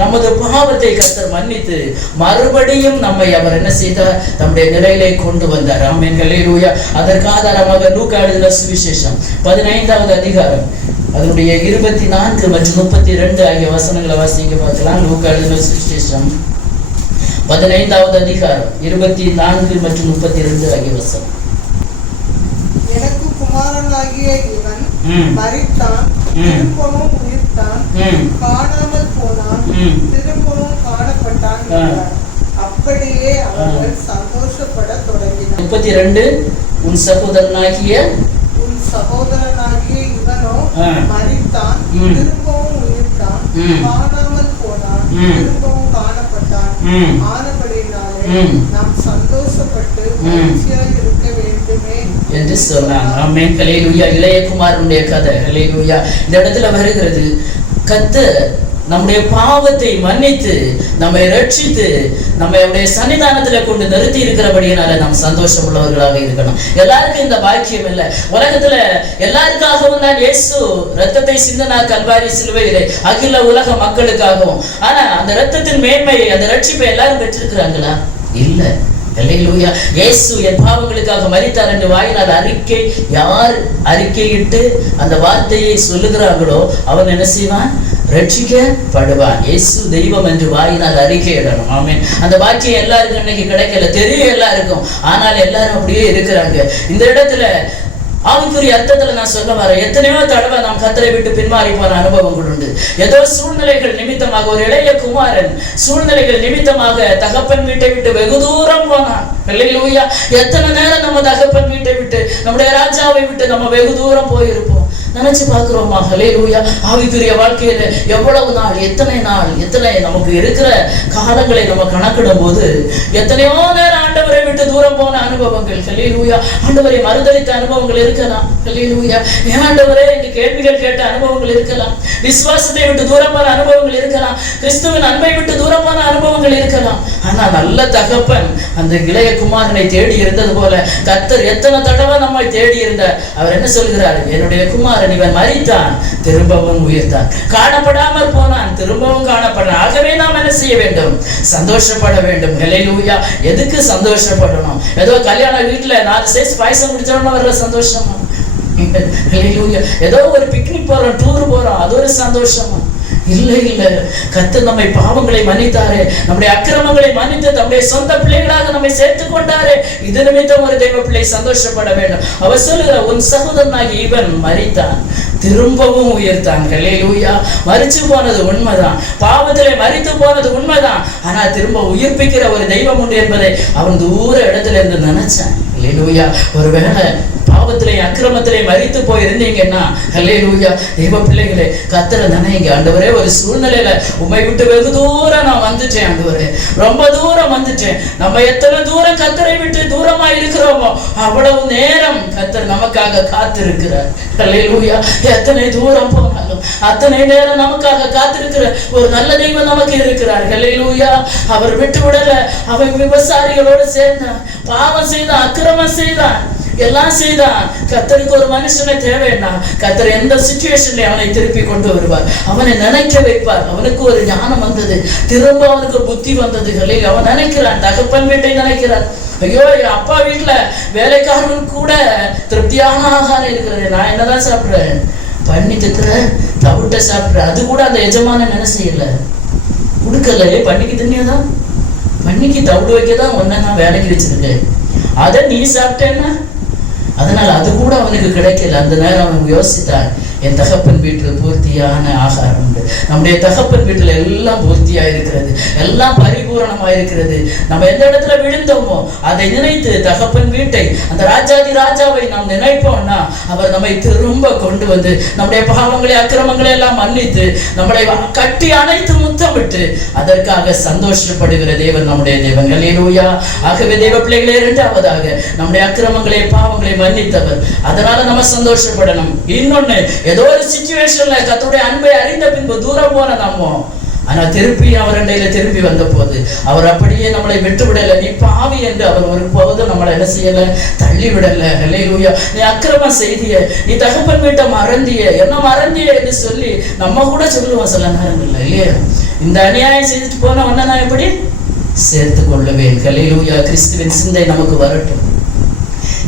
நமது பாவத்தை கர்த்தர் மன்னித்து மறுபடியும் நம்மை அவர் என்ன செய்தார்? நம்முடைய நிலையிலே கொண்டு வந்தார். ஆமென். ஹல்லேலூயா. அதற்கு ஆதாரமாக லூக்கா எழுதின சுவிசேஷம் 15வது அதிகாரம் அதனுடைய 24 மற்றும் 32 ஆகிய வசனங்களை வாசிங்க பார்க்கலாம். லூக்கா எழுதின சுவிசேஷம் 15வது அதிகாரம் 24 மற்றும் 32 ஆகிய வசனம். எனக்கு குமாரனாகிய இவன் மரித்தான், திரும்பவும் உயிர்த்தான், காணாமல் போனான், திரும்பவும் காணப்பட்டான் என்றார். அப்படியே அவர்கள் சந்தோஷப்பட தொடங்கினார். 32 உன் சகோதரனாகிய இவனோ மரித்தான், திரும்பவும் உயிர்த்தான், காணாமல் போனான், திரும்பவும் காணப்பட்டான். ஆனபடினாலே நாம் சந்தோஷப்பட்டு மகிழ்ச்சியாய் இருக்க வேண்டுமே என்று சொன்னாங்க. ஆமென். ஹல்லேலூயா. இளையகுமாரனுடைய கதை. ஹல்லேலூயா. இந்த இடத்துல வருகிறது, கர்த்தர் நம்முடைய பாவத்தை மன்னித்து நம்மை ரட்சித்து நம்முடைய சன்னிதானத்துல கொண்டு நிறுத்தி இருக்கிறபடியினால நாம் சந்தோஷம் உள்ளவர்களாக இருக்கணும். எல்லாருக்கும் இந்த பாக்கியம் இல்லை. உலகத்துல எல்லாருக்காகவும் தான் இயேசு ரத்தத்தை சிந்தினார் கல்வாரி சிலுவையிலே, அகில உலக மக்களுக்காகவும். ஆனா அந்த ரத்தத்தின் மேன்மையை, அந்த ரட்சிப்பை எல்லாரும் பெற்றிருக்கிறாங்களா? இல்ல. ஹல்லேலூயா. இயேசு என் பாவங்களுக்காக மரித்தார் என்று வாயினால் யார் அறிக்கையிட்டு அந்த வார்த்தையை சொல்லுகிறார்களோ அவன் என்ன செய்வான்? ரட்சிக்கப்படுவான். இயேசு தெய்வம் என்று வாயினால் அறிக்கையிடணும். ஆமென். அந்த வாக்கியம் எல்லாருக்கும் இன்னைக்கு கிடைக்கல, தெரியும் எல்லாருக்கும், ஆனால் எல்லாரும் அப்படியே இருக்கிறாங்க. இந்த இடத்துல ஆவிக்குரிய அர்த்தத்துல நான் சொல்ல வரேன், எத்தனையோ தடவை நாம் கர்த்தரை விட்டு பின்மாறி போன அனுபவங்கள் உண்டு. ஏதோ சூழ்நிலைகள் நிமித்தமாக, ஒரு இளைய குமாரன் சூழ்நிலைகள் நிமித்தமாக தகப்பன் வீட்டை விட்டு வெகு தூரம் போனான். அல்லேலூயா. எத்தனை நேரம் நம்ம தகப்பன் வீட்டை விட்டு, நம்முடைய ராஜாவை விட்டு நம்ம வெகு தூரம் போயிருப்போம். நினைச்சு பார்க்கிறோமா? அல்லேலூயா. ஆவிக்குரிய வாழ்க்கையில எவ்வளவு நாள், எத்தனை நமக்கு இருக்கிற காலங்களை நம்ம கணக்கிடும் போது எத்தனையோ நேரம் ஆண்டவரை விட்டு தூரம் போன அனுபவங்கள். அல்லேலூயா. ஆண்டவரை மறுதலித்த அனுபவங்கள் இருக்கலாம். அல்லேலூயா. ஆண்டவரே என்று கேள்விகள் கேட்ட அனுபவங்கள் இருக்கலாம். விசுவாசத்தை விட்டு தூரம் போன அனுபவங்கள் இருக்கலாம். கிறிஸ்துவின் அன்பை விட்டு தூரம் போன அனுபவங்கள் இருக்கலாம். ஆனா நல்ல தகப்பன் அந்த இளைய குமாரனை தேடி இருந்தது போல கர்த்தர் எத்தனை தடவை நம்மை தேடி இருந்தார். அவர் என்ன சொல்கிறார்? என்னுடைய குமாரன் இவன் மரித்தான், திரும்பவும் உயிர்த்தான், காணப்படாமல் போனான், திரும்பவும் காணப்படான். ஆகவே நாம் என்ன செய்ய வேண்டும்? சந்தோஷப்பட வேண்டும். ஹல்லேலூயா. எதுக்கு சந்தோஷப்படணும்? ஏதோ கல்யாண வீட்டுல 4 சைஸ் பாயசம் குடிச்சோம்னா வர்ற சந்தோஷமா? ஹல்லேலூயா. ஏதோ ஒரு பிக்னிக் போறோம், டூர் போறோம், அது ஒரு சந்தோஷமா? இல்ல. கர்த்தர் நம்மை பாவங்களை மன்னித்தாரே, நம்முடைய அக்கிரமங்களை மன்னித்து நம்முடைய சொந்த பிள்ளைகளாக நம்மை சேர்த்துக் கொண்டாரே, இது நிமித்தம் ஒரு தெய்வ பிள்ளை சந்தோஷப்பட வேண்டும். அவர் சொல்லுகிறார், உன் சகோதரனாகி இவன் மரித்தான், திரும்பவும் உயிர்த்தான். ஹல்லேலூயா. மரிச்சு போனது உண்மைதான், பாவத்திலே மரித்து போனது உண்மைதான், ஆனா திரும்ப உயிர்ப்பிக்கிற ஒரு தெய்வம் உண்டு என்பதை அவன் தூர இடத்துல இருந்து நினைச்சான். ஹல்லேலூயா. ஒருவேளை பாவத்திலே அக்கிரமத்திலே மரித்து போயிருந்தீங்கன்னா, ஹல்லேலூயா, தெய்வ பிள்ளைகளே, கர்த்தரை நினைங்க. ஆண்டவரே, ஒரு சூழ்நிலையில உம்மை விட்டு வெகு தூரம் நான் வந்துட்டேன். ஆண்டவரே, ரொம்ப தூரம் வந்துட்டேன். நம்ம எத்தனை தூரம் கர்த்தரை விட்டு தூரமா இருக்கிறோமோ அவ்வளவு நேரம் கர்த்தர் நமக்காக காத்திருக்கிறார். ஹல்லேலூயா. எத்தனை தூரம் போனாலும் அத்தனை நேரம் நமக்காக காத்திருக்கிற ஒரு நல்ல தெய்வம் நமக்கு இருக்கிறார். ஹல்லேலூயா. அவர் விட்டு விடல. அவன் விபசாரிகளோடு சேர்ந்தான், பாவம் செய்தான், அக்கிரமம் செய்தான், எல்லாம் செய்தான். கர்த்தருக்கு ஒரு மனுஷனை தேவைன்னா கர்த்தர் எந்த சிச்சுவேஷன்ல அவனை திருப்பி கொண்டு வருவார், அவனை நினைக்க வைப்பார். அவனுக்கு ஒரு ஞானம் வந்தது, திரும்ப அவனுக்கு புத்தி வந்தது. அவன் நினைக்கிறான், தகப்பன் வீட்டை நினைக்கிறான். ஐயோ, என் அப்பா வீட்டுல வேலைக்காரன் கூட திருப்தியான ஆகாரம் இருக்கிறது, நான் என்னதான் சாப்பிடுறேன்? பண்ணி திட்டுற தவிட்ட சாப்பிடுறேன். அது கூட அந்த எஜமான என்ன செய்யல, கொடுக்கல. பண்ணிக்கு தின்னியதான், பண்ணிக்கு தவிடு வைக்கதான் ஒன்ன நான் வேலைக்கு வச்சிருக்கேன், அதை நீ சாப்பிட்டேன்னா. அதனால அது கூட அவனுக்கு கிடைக்கல. அந்த நேரம் அவன் யோசித்தான், என் தகப்பன் வீட்டில் பூர்த்தியான ஆகாரம் உண்டு. நம்முடைய தகப்பன் வீட்டில் எல்லாம் பூர்த்தியா இருக்கிறது, எல்லாம் பரிபூரணமா இருக்கிறது. நம்ம எந்த இடத்துல விழுந்தோமோ அதை நினைத்து தகப்பன் வீட்டை, அந்த ராஜாதி ராஜாவை நாம் நினைப்போம்னா அவர் நம்மை திரும்ப கொண்டு வந்து நம்முடைய பாவங்களை அக்கிரமங்களை எல்லாம் மன்னித்து நம்மளை கட்டி அணைத்து முத்தமிட்டு அதற்காக சந்தோஷப்படுகிற தேவன் நம்முடைய தேவன். ஹல்லேலூயா. ஆகவே தேவ பிள்ளைகளே, இரண்டாவதாக நம்முடைய அக்கிரமங்களை பாவங்களை மன்னித்தவர், அதனால நம்ம சந்தோஷப்படணும். இன்னொன்னு, ஏதோ ஒரு சிச்சுவேஷன்ல கர்த்தருடைய அன்பை அறிந்த பின்பு தூரம் போன நம்ம, ஆனா திருப்பி அவர் அண்டையில திரும்பி வந்த போது அவர் அப்படியே நம்மளை விட்டு விடல. நீ பாவி என்று அவர் ஒரு போதும் நம்மளை என்ன செய்யல, தள்ளி விடல. ஹல்லேலூயா. நீ அக்கிரமம் செய்திய, நீ தகப்பன் வீட்டை மறந்திய, என்ன மறந்திய என்று சொல்லி நம்ம கூட சொல்லுவோம் சில நேரங்கள்ல, இல்லையா? இந்த அநியாயம் செய்துட்டு போன உடனே நான் எப்படி சேர்த்து கொள்ளுவேன்? ஹல்லேலூயா. கிறிஸ்துவின் சிந்தை நமக்கு வரட்டும்.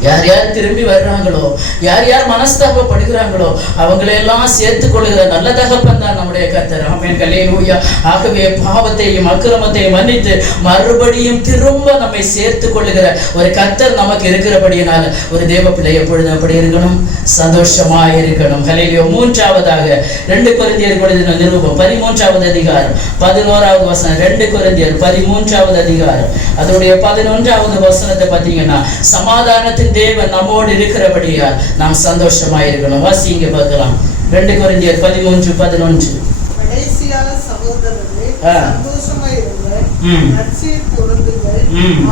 யார் யார் திரும்பி வர்றாங்களோ, யார் யார் மனஸ்தாபப்படுகிறாங்களோ அவங்களையெல்லாம் சேர்த்து கொள்ளுகிற நல்ல தகப்பன் தான் நம்முடைய கர்த்தர். ஆமென். ஹல்லேலூயா. ஆகவே பாவத்தையும் அக்கிரமத்தையும் மன்னித்து மறுபடியும் திரும்ப நம்மை சேர்த்து கொள்ளுகிற ஒரு கர்த்தர் நமக்கு இருக்கிறபடியினால ஒரு தேவ பிள்ளை எப்பொழுதும் எப்படி இருக்கணும்? சந்தோஷமா இருக்கணும். ஹல்லேலூயா. மூன்றாவதாக 2 கொரிந்தியர் எழுதின நிருபம் 13வது அதிகாரம் 11வது வசனம். 2 கொரிந்தியர் 13வது அதிகாரம் அதனுடைய 11வது வசனத்தை பார்த்தீங்கன்னா, சமாதானத்தின் தேவன் நம்மோடு இருக்கிறபடியால் நாம் சந்தோஷமா இருக்கணும். வாசிங்க பார்க்கலாம். 2 கொரிந்தியர் 13:11. கடைசியாக சகோதரர்களே, சந்தோஷமாய் இருங்கள், நற்செய்தி பொருந்துங்கள்,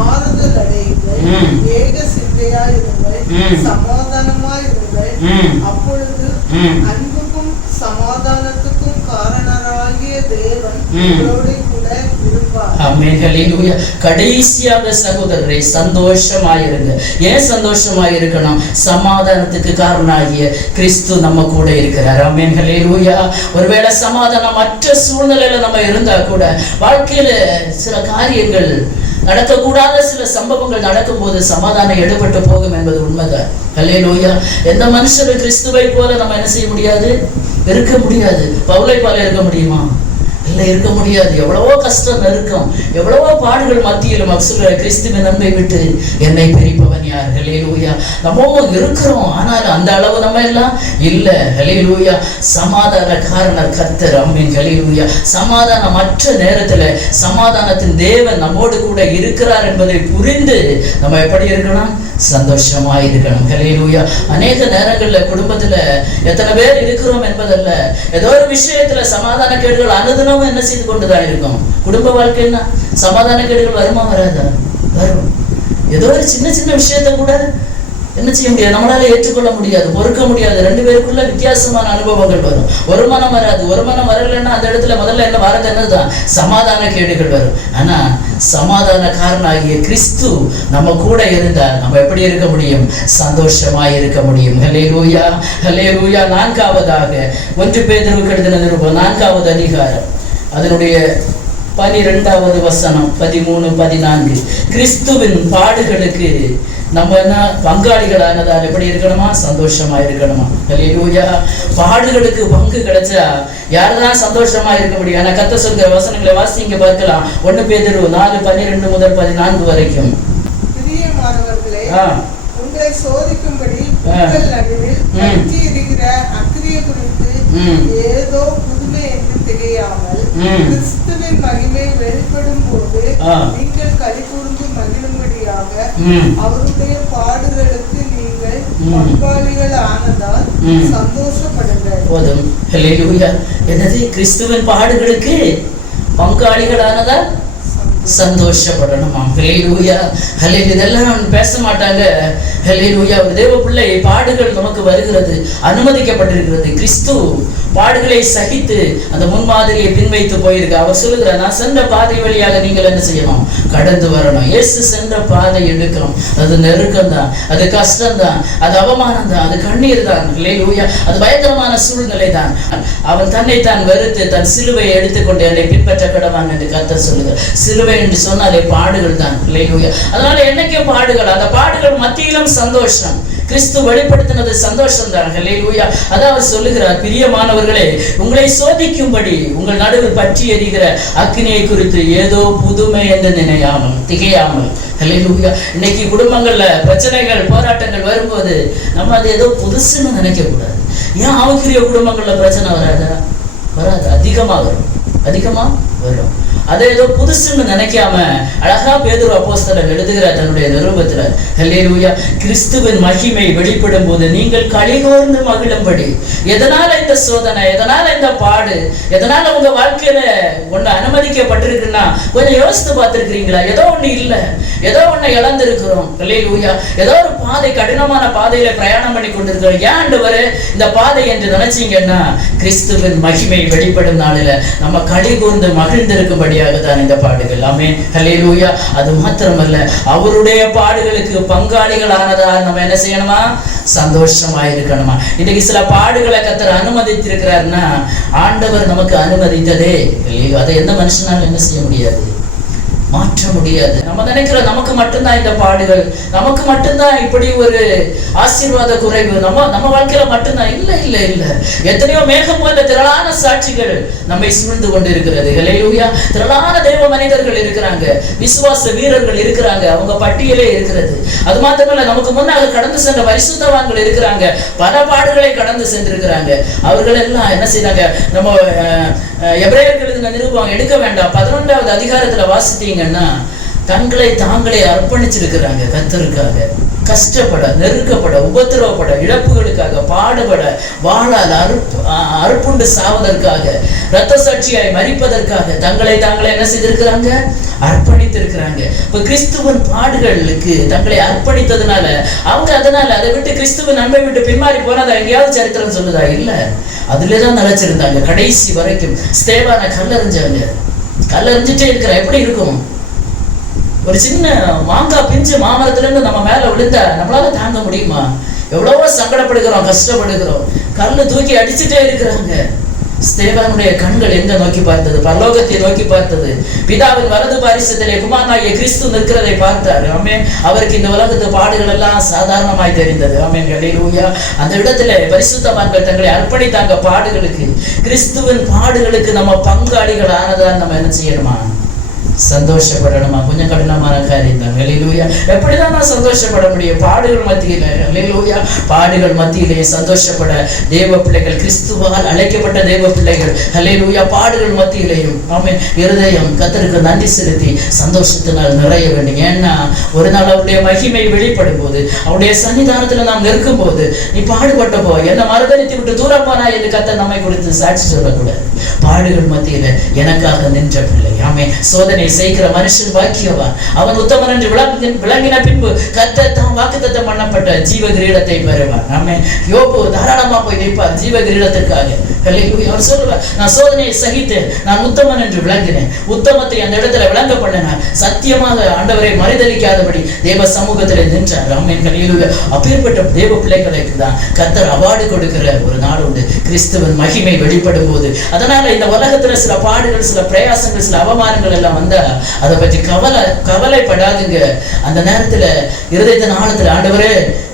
ஆறுதல் அடையுங்கள், ஏக சிந்தையாய் இருங்கள், சமாதானமாய் இருங்கள். அப்பொழுது அன்புக்கும் சமாதானத்துக்கும் காரணராகிய தேவன் உங்களோடு கூட இருப்பார். ஆமென். ஹல்லேலூயா. கடைசியாக சகோதரரே, சந்தோஷமாயிருங்க. ஏன் சந்தோஷமாயிருக்கணும்? சமாதானத்துக்கு காரணமாகிய கிறிஸ்து நம்ம கூட இருக்கிறார். ஆமென். ஹல்லேலூயா. ஒருவேளை சமாதானம் மற்ற சூழ்நிலையில நம்ம இருந்தா கூட வாழ்க்கையில சில காரியங்கள் நடக்கக்கூடாத சில சம்பவங்கள் நடக்கும்போது சமாதானம் எடுபட்டு போகும் என்பது உண்மைதான். அல்லேலூயா. எந்த மனுஷரும் கிறிஸ்துவை போல நம்ம என்ன செய்ய முடியாது, இருக்க முடியாது. பவுலை போல இருக்க முடியுமா? இல்லை, இருக்க முடியாது. எவ்வளவோ கஷ்டம் நெருக்கம், எவ்வளவோ பாடுகள் மத்தியிலும் சொல்ற கிறிஸ்துவின் அன்பை விட்டு என்னை பிரிப்பவன் யார்? ஹல்லேலூயா. நம்ம இருக்கிறோம், ஆனால் அந்த அளவு நம்ம எல்லாம் இல்லை. ஹல்லேலூயா. சமாதானக்காரனர் கர்த்தர். ஆமென். ஹல்லேலூயா. சமாதானம் மற்ற நேரத்துல சமாதானத்தின் தேவன் நம்மோடு கூட இருக்கிறார் என்பதை புரிந்து நம்ம எப்படி இருக்கணும்? சந்தோஷமா இருக்கணும். ஹல்லேலூயா. அநேக நேரங்கள்ல குடும்பத்துல எத்தனை பேர் இருக்கிறோம் என்பதல்ல, ஏதோ ஒரு விஷயத்துல சமாதான கேடுகள் அனுதினம் என்ன செய்து கொண்டுதான் இருக்கும். குடும்ப வாழ்க்கைன்னா சமாதான கேடுகள் வருமா? வராதா? வரும். ஏதோ ஒரு சின்ன சின்ன விஷயத்த கூட என்ன செய்ய முடியாது, நம்மளால ஏற்றுக்கொள்ள முடியாது, பொறுக்க முடியாது. ரெண்டு பேருக்குள்ள வித்தியாசமான அனுபவங்கள் வரும். ஒரு மனம் வராது. ஒரு மனம் வரலைன்னா அந்த இடத்துல முதல்ல என்ன வரது? என்னதான்? சமாதான கேடுகள் வரும். ஆனா சமாதானக்காரனாகிய கிறிஸ்து நம்ம கூட இருந்தா நம்ம எப்படி இருக்க முடியும்? சந்தோஷமாய் இருக்க முடியும். ஹல்லேலூயா. ஹல்லேலூயா. நான்காவதாக 1 பேதுருவுக்கு எழுதின நிருபம் 4வது அதிகாரம் அதனுடைய 12வது வசனம் 13, 14. கிறிஸ்துவின் பாடுகளுக்கு நம்ம என்ன பங்காளிகளானதால் எப்படி இருக்கணுமா? சந்தோஷமா இருக்கணுமா? ஹல்லேலூயா. பாடுகளுக்கு பங்கு கிடைச்சா யாருதான் சந்தோஷமா இருக்க முடியும்? ஆனா கர்த்தர் சொல்கிற வசனங்களை வாசிங்க பார்க்கலாம். 1 பேதுரு 4:12 முதல் 14 வரைக்கும். பிரியமானவர்களே, உங்களை சோதிக்கும்படி உங்கள் நடுவில் பற்றி இருக்கிற அக்கிரியை குறித்து ஏதோ புதுமை என்று திகையாமல் கிறிஸ்துவின் மகிமை வெளிப்படும் போது நீங்கள் களிகூர்ந்து மகிழும்படியாக அவருடைய பாடுகளுக்கு நீங்கள் பங்காளிகள் ஆனதால் சந்தோஷப்படுங்கள். போதும். ஹல்லேலூயா. என்னது? கிறிஸ்துவின் பாடுகளுக்கு பங்காளிகள் ஆனதால் சந்தோஷப்படணுமா? ஹல்லேலூயா. ஹல்லேலூயா. இதெல்லாம் பேச மாட்டாங்க. ஹல்லேலூயா. ஒரு தேவ பிள்ளை பாடுகள் நமக்கு வருகிறது, அனுமதிக்கப்பட்டிருக்கிறது. கிறிஸ்து பாடுகளை சகித்து அந்த முன்மாதிரியை பின்வைத்து போயிருக்கு. அவர் சொல்லுகிறார், நான் சென்ற பாதை வழியாக நீங்கள் என்ன செய்யணும்? கடந்து வரணும். இயேசு சென்ற பாதை எடுக்கணும். அது நெருக்கம் தான், அது கஷ்டம் தான், அது அவமானம் தான், அது கண்ணீர் தான். ஹல்லேலூயா. அது பயங்கரமான சூழ்நிலை தான். அவன் தன்னை தான் வெறுத்து தன் சிலுவையை எடுத்துக்கொண்டு என்னை பின்பற்ற கடவான் என்று கர்த்தர் சொல்லுகிறார். சிலுவை என்று சொன்னாலே பாடுகள் தான். ஹல்லேலூயா. அதனால என்னைக்கும் பாடுகள், அந்த பாடுகள் மத்தியிலும் சந்தோஷம். கிறிஸ்து வெளிப்படுத்தினது சந்தோஷம் தான். ஹல்லேலூயா. அதாவது சொல்லுகிறார், பிரியமானவர்களே, உங்களை சோதிக்கும்படி உங்கள் நடுவில் பற்றி எரிகிற அக்கினியை குறித்து ஏதோ புதுமை என்று நினையாமல் திகையாமல். ஹல்லேலூயா. இன்னைக்கு குடும்பங்கள்ல பிரச்சனைகள் போராட்டங்கள் வரும்போது நம்ம அது ஏதோ புதுசுன்னு நினைக்க கூடாது. ஏன் ஆவிக்குரிய குடும்பங்கள்ல பிரச்சனை வராதா? வராது. அதிகமா வரும், அதிகமா வரும். அதை ஏதோ புதுசுன்னு நினைக்காம அழகா பேதுரு அப்போஸ்தலன் எழுதுகிறார் தன்னுடைய நிருபத்துல. ஹல்லேலூயா. கிறிஸ்துவின் மகிமை வெளிப்படும் போது நீங்கள் களிகூர்ந்து மகிழும்படி. எதனால இந்த சோதனை, எதனால இந்த பாடு, எதனால உங்க வாழ்க்கையில ஒண்ணு அனுமதிக்கப்பட்டிருக்குன்னா கொஞ்சம் யோசித்து பார்த்திருக்கிறீங்களா? ஏதோ ஒண்ணு இல்ல, ஏதோ ஒண்ணு இழந்திருக்கிறோம். ஹல்லேலூயா. ஏதோ ஒரு பாதை, கடினமான பாதையில பிரயாணம் பண்ணி கொண்டிருக்கிறோம். ஏன் ஆண்டவரே இந்த பாதை என்று நினைச்சீங்கன்னா கிறிஸ்துவின் மகிமை வெளிப்படும் நாளில நம்ம களிகூர்ந்து மகிழ்ந்திருக்கும்படி தான் இந்த பாடுகள். ஆமென். ஹல்லேலூயா. அது மாத்திரமல்ல, அவருடைய பாடுகளுக்கு பங்காளிகள் ஆனதால் நம்ம என்ன செய்யணுமா? சந்தோஷமா இருக்கணுமா? இன்னைக்கு சில பாடுகளை கர்த்தர் அனுமதித்திருக்கிறார்னா ஆண்டவர் நமக்கு அனுமதித்ததே. அதை எந்த மனுஷனாலும் என்ன செய்ய முடியாது, மாற்ற முடியாது. நம்ம நினைக்கிறோம் நமக்கு மட்டும்தான் இந்த பாடுகள், நமக்கு மட்டும்தான் இப்படி ஒரு ஆசீர்வாத குறைவு, நம்ம வாழ்க்கையில மட்டும்தான். இல்ல இல்ல இல்ல. எத்தனையோ மேகம் போன்ற திரளான சாட்சிகள் நம்மை சூழ்ந்து கொண்டு இருக்கிறது. ஹல்லேலூயா. திரளான தேவ மனிதர்கள் இருக்கிறாங்க, விசுவாச வீரர்கள் இருக்கிறாங்க, அவங்க பட்டியலே இருக்கிறது. அது மாத்திரமல்ல, நமக்கு முன்னாக கடந்து சென்ற பரிசுத்தவான்கள் இருக்கிறாங்க, பல பாடுகளை கடந்து சென்றிருக்கிறாங்க. அவர்கள் எல்லாம் என்ன செய்தாங்க? நம்ம எபிரேயர்களுக்கு நிருபம் எடுக்க வேண்டாம், 11வது அதிகாரத்துல வாசித்தீங்கன்னா தங்களை தாங்களே அர்ப்பணிச்சிருக்கிறாங்க கர்த்தருக்காக. கஷ்டப்பட, நெருக்கப்பட, உபத்திரவப்பட, இழப்புகளுக்காக பாடுபட, வாழால் அறுப்புண்டு சாவதற்காக, இரத்த சாட்சியாய் மரிப்பதற்காக தங்களை தாங்களே என்ன செய்திருக்கிறாங்க? அர்ப்பணித்திருக்கிறாங்க. இப்ப கிறிஸ்துவின் பாடுகளுக்கு தங்களை அர்ப்பணித்ததுனால அவங்க அதனால அதை விட்டு கிறிஸ்துவின் அன்பை விட்டு பின்மாறி போனதா எங்கேயாவது சரித்திரம் சொல்லுதா? இல்ல. அதுலதான் நிலைச்சிருந்தாங்க கடைசி வரைக்கும். ஸ்தேவான கல்லறிஞ்சாங்க. கல்லறிஞ்சிட்டே இருக்கிற எப்படி இருக்கும்? ஒரு சின்ன மாங்காய் பிஞ்சு மாமரத்துல இருந்து நம்ம மேல விழுந்தா நம்மளால தாங்க முடியுமா? எவ்வளவோ சங்கடப்படுகிறோம், கஷ்டப்படுகிறோம். கல்லு தூக்கி அடிச்சுட்டே இருக்கிறாங்க. ஸ்தேவானுடைய கண்கள் எங்க நோக்கி பார்த்தது? பரலோகத்தை நோக்கி பார்த்தது. பிதாவின் வலது பாரிசத்திலே குமாரனாகிய கிறிஸ்து நிற்கிறதை பார்த்தார். ஆமென். அவருக்கு இந்த உலகத்து பாடுகள் எல்லாம் சாதாரணமாய் தெரிந்தது. ஆமென். ஹல்லேலூயா. அந்த இடத்துல பரிசுத்தவான்கள் தங்களை அர்ப்பணித்தாங்க பாடுகளுக்கு. கிறிஸ்துவின் பாடுகளுக்கு நம்ம பங்காளிகள் ஆனதான் நம்ம என்ன செய்யணுமா? சந்தோஷப்படணுமா? கொஞ்சம் கடினமான காரியம் தான். ஹல்லேலூயா. எப்படிதான் நான் சந்தோஷப்பட முடியும்? பாடுகள் மத்தியில. ஹல்லேலூயா. பாடுகள் மத்தியிலே சந்தோஷப்பட தேவ பிள்ளைகள், கிறிஸ்துவால் அழைக்கப்பட்ட தேவ பிள்ளைகள், ஹல்லேலூயா, பாடுகள் மத்தியிலேயும் ஆமென் இருதயம் கர்த்தருக்கு நன்றி செலுத்தி சந்தோஷத்தினால் நிறைய வேண்டும். ஏன்னா ஒரு நாள் அவருடைய மகிமை வெளிப்படும் போது, அவருடைய சன்னிதானத்துல நாம் நிற்கும் போது, நீ பாடுபட்ட போ, என்ன மறுதலித்து விட்டு தூரம் போனா என்று கர்த்தர் நம்மை குறித்து சாட்சி சொல்லக்கூடாது. பாடுகள் மத்தியில எனக்காக நின்ற பிள்ளை. ஆமென். சோதனை செய்கிற மனுஷன் பாக்கியவான், அவன் உத்தமன் என்று விளங்கின பின்பு கர்த்தர் தாம் வாக்குத்தத்தம் பண்ணப்பட்ட ஜீவ கிரீடத்தை பெறுவான். ஆமென். யோபு தாராளமா போய் நிற்பார் ஜீவ கிரீடத்திற்காக. ஹல்லேலூயா. அவர் சொல்லுவார், நான் சோதனையை சகித்து நான் உத்தமன் என்று விளங்கினேன். உத்தமத்தை அந்த இடத்துல விளங்க பண்ணினார். சத்தியமாக ஆண்டவரை மறுதலிக்காதபடி தேவ சமூகத்திலே நின்றார். ஆமென். ஹல்லேலூயா. அப்பேற்பட்ட தேவ பிள்ளைகளுக்கு தான் கர்த்தர் அவார்டு கொடுக்கிற ஒரு நாள் உண்டு, கிறிஸ்துவின் மகிமை வெளிப்படும் போது. அதனால இந்த உலகத்துல சில பாடுகள், சில பிரயாசங்கள், சில அவமானங்கள் எல்லாம் வந்தா அதை பற்றி கவலைப்படாதுங்க. அந்த நேரத்துல இருதயத்தின் ஆழத்துல, ஆண்டவரே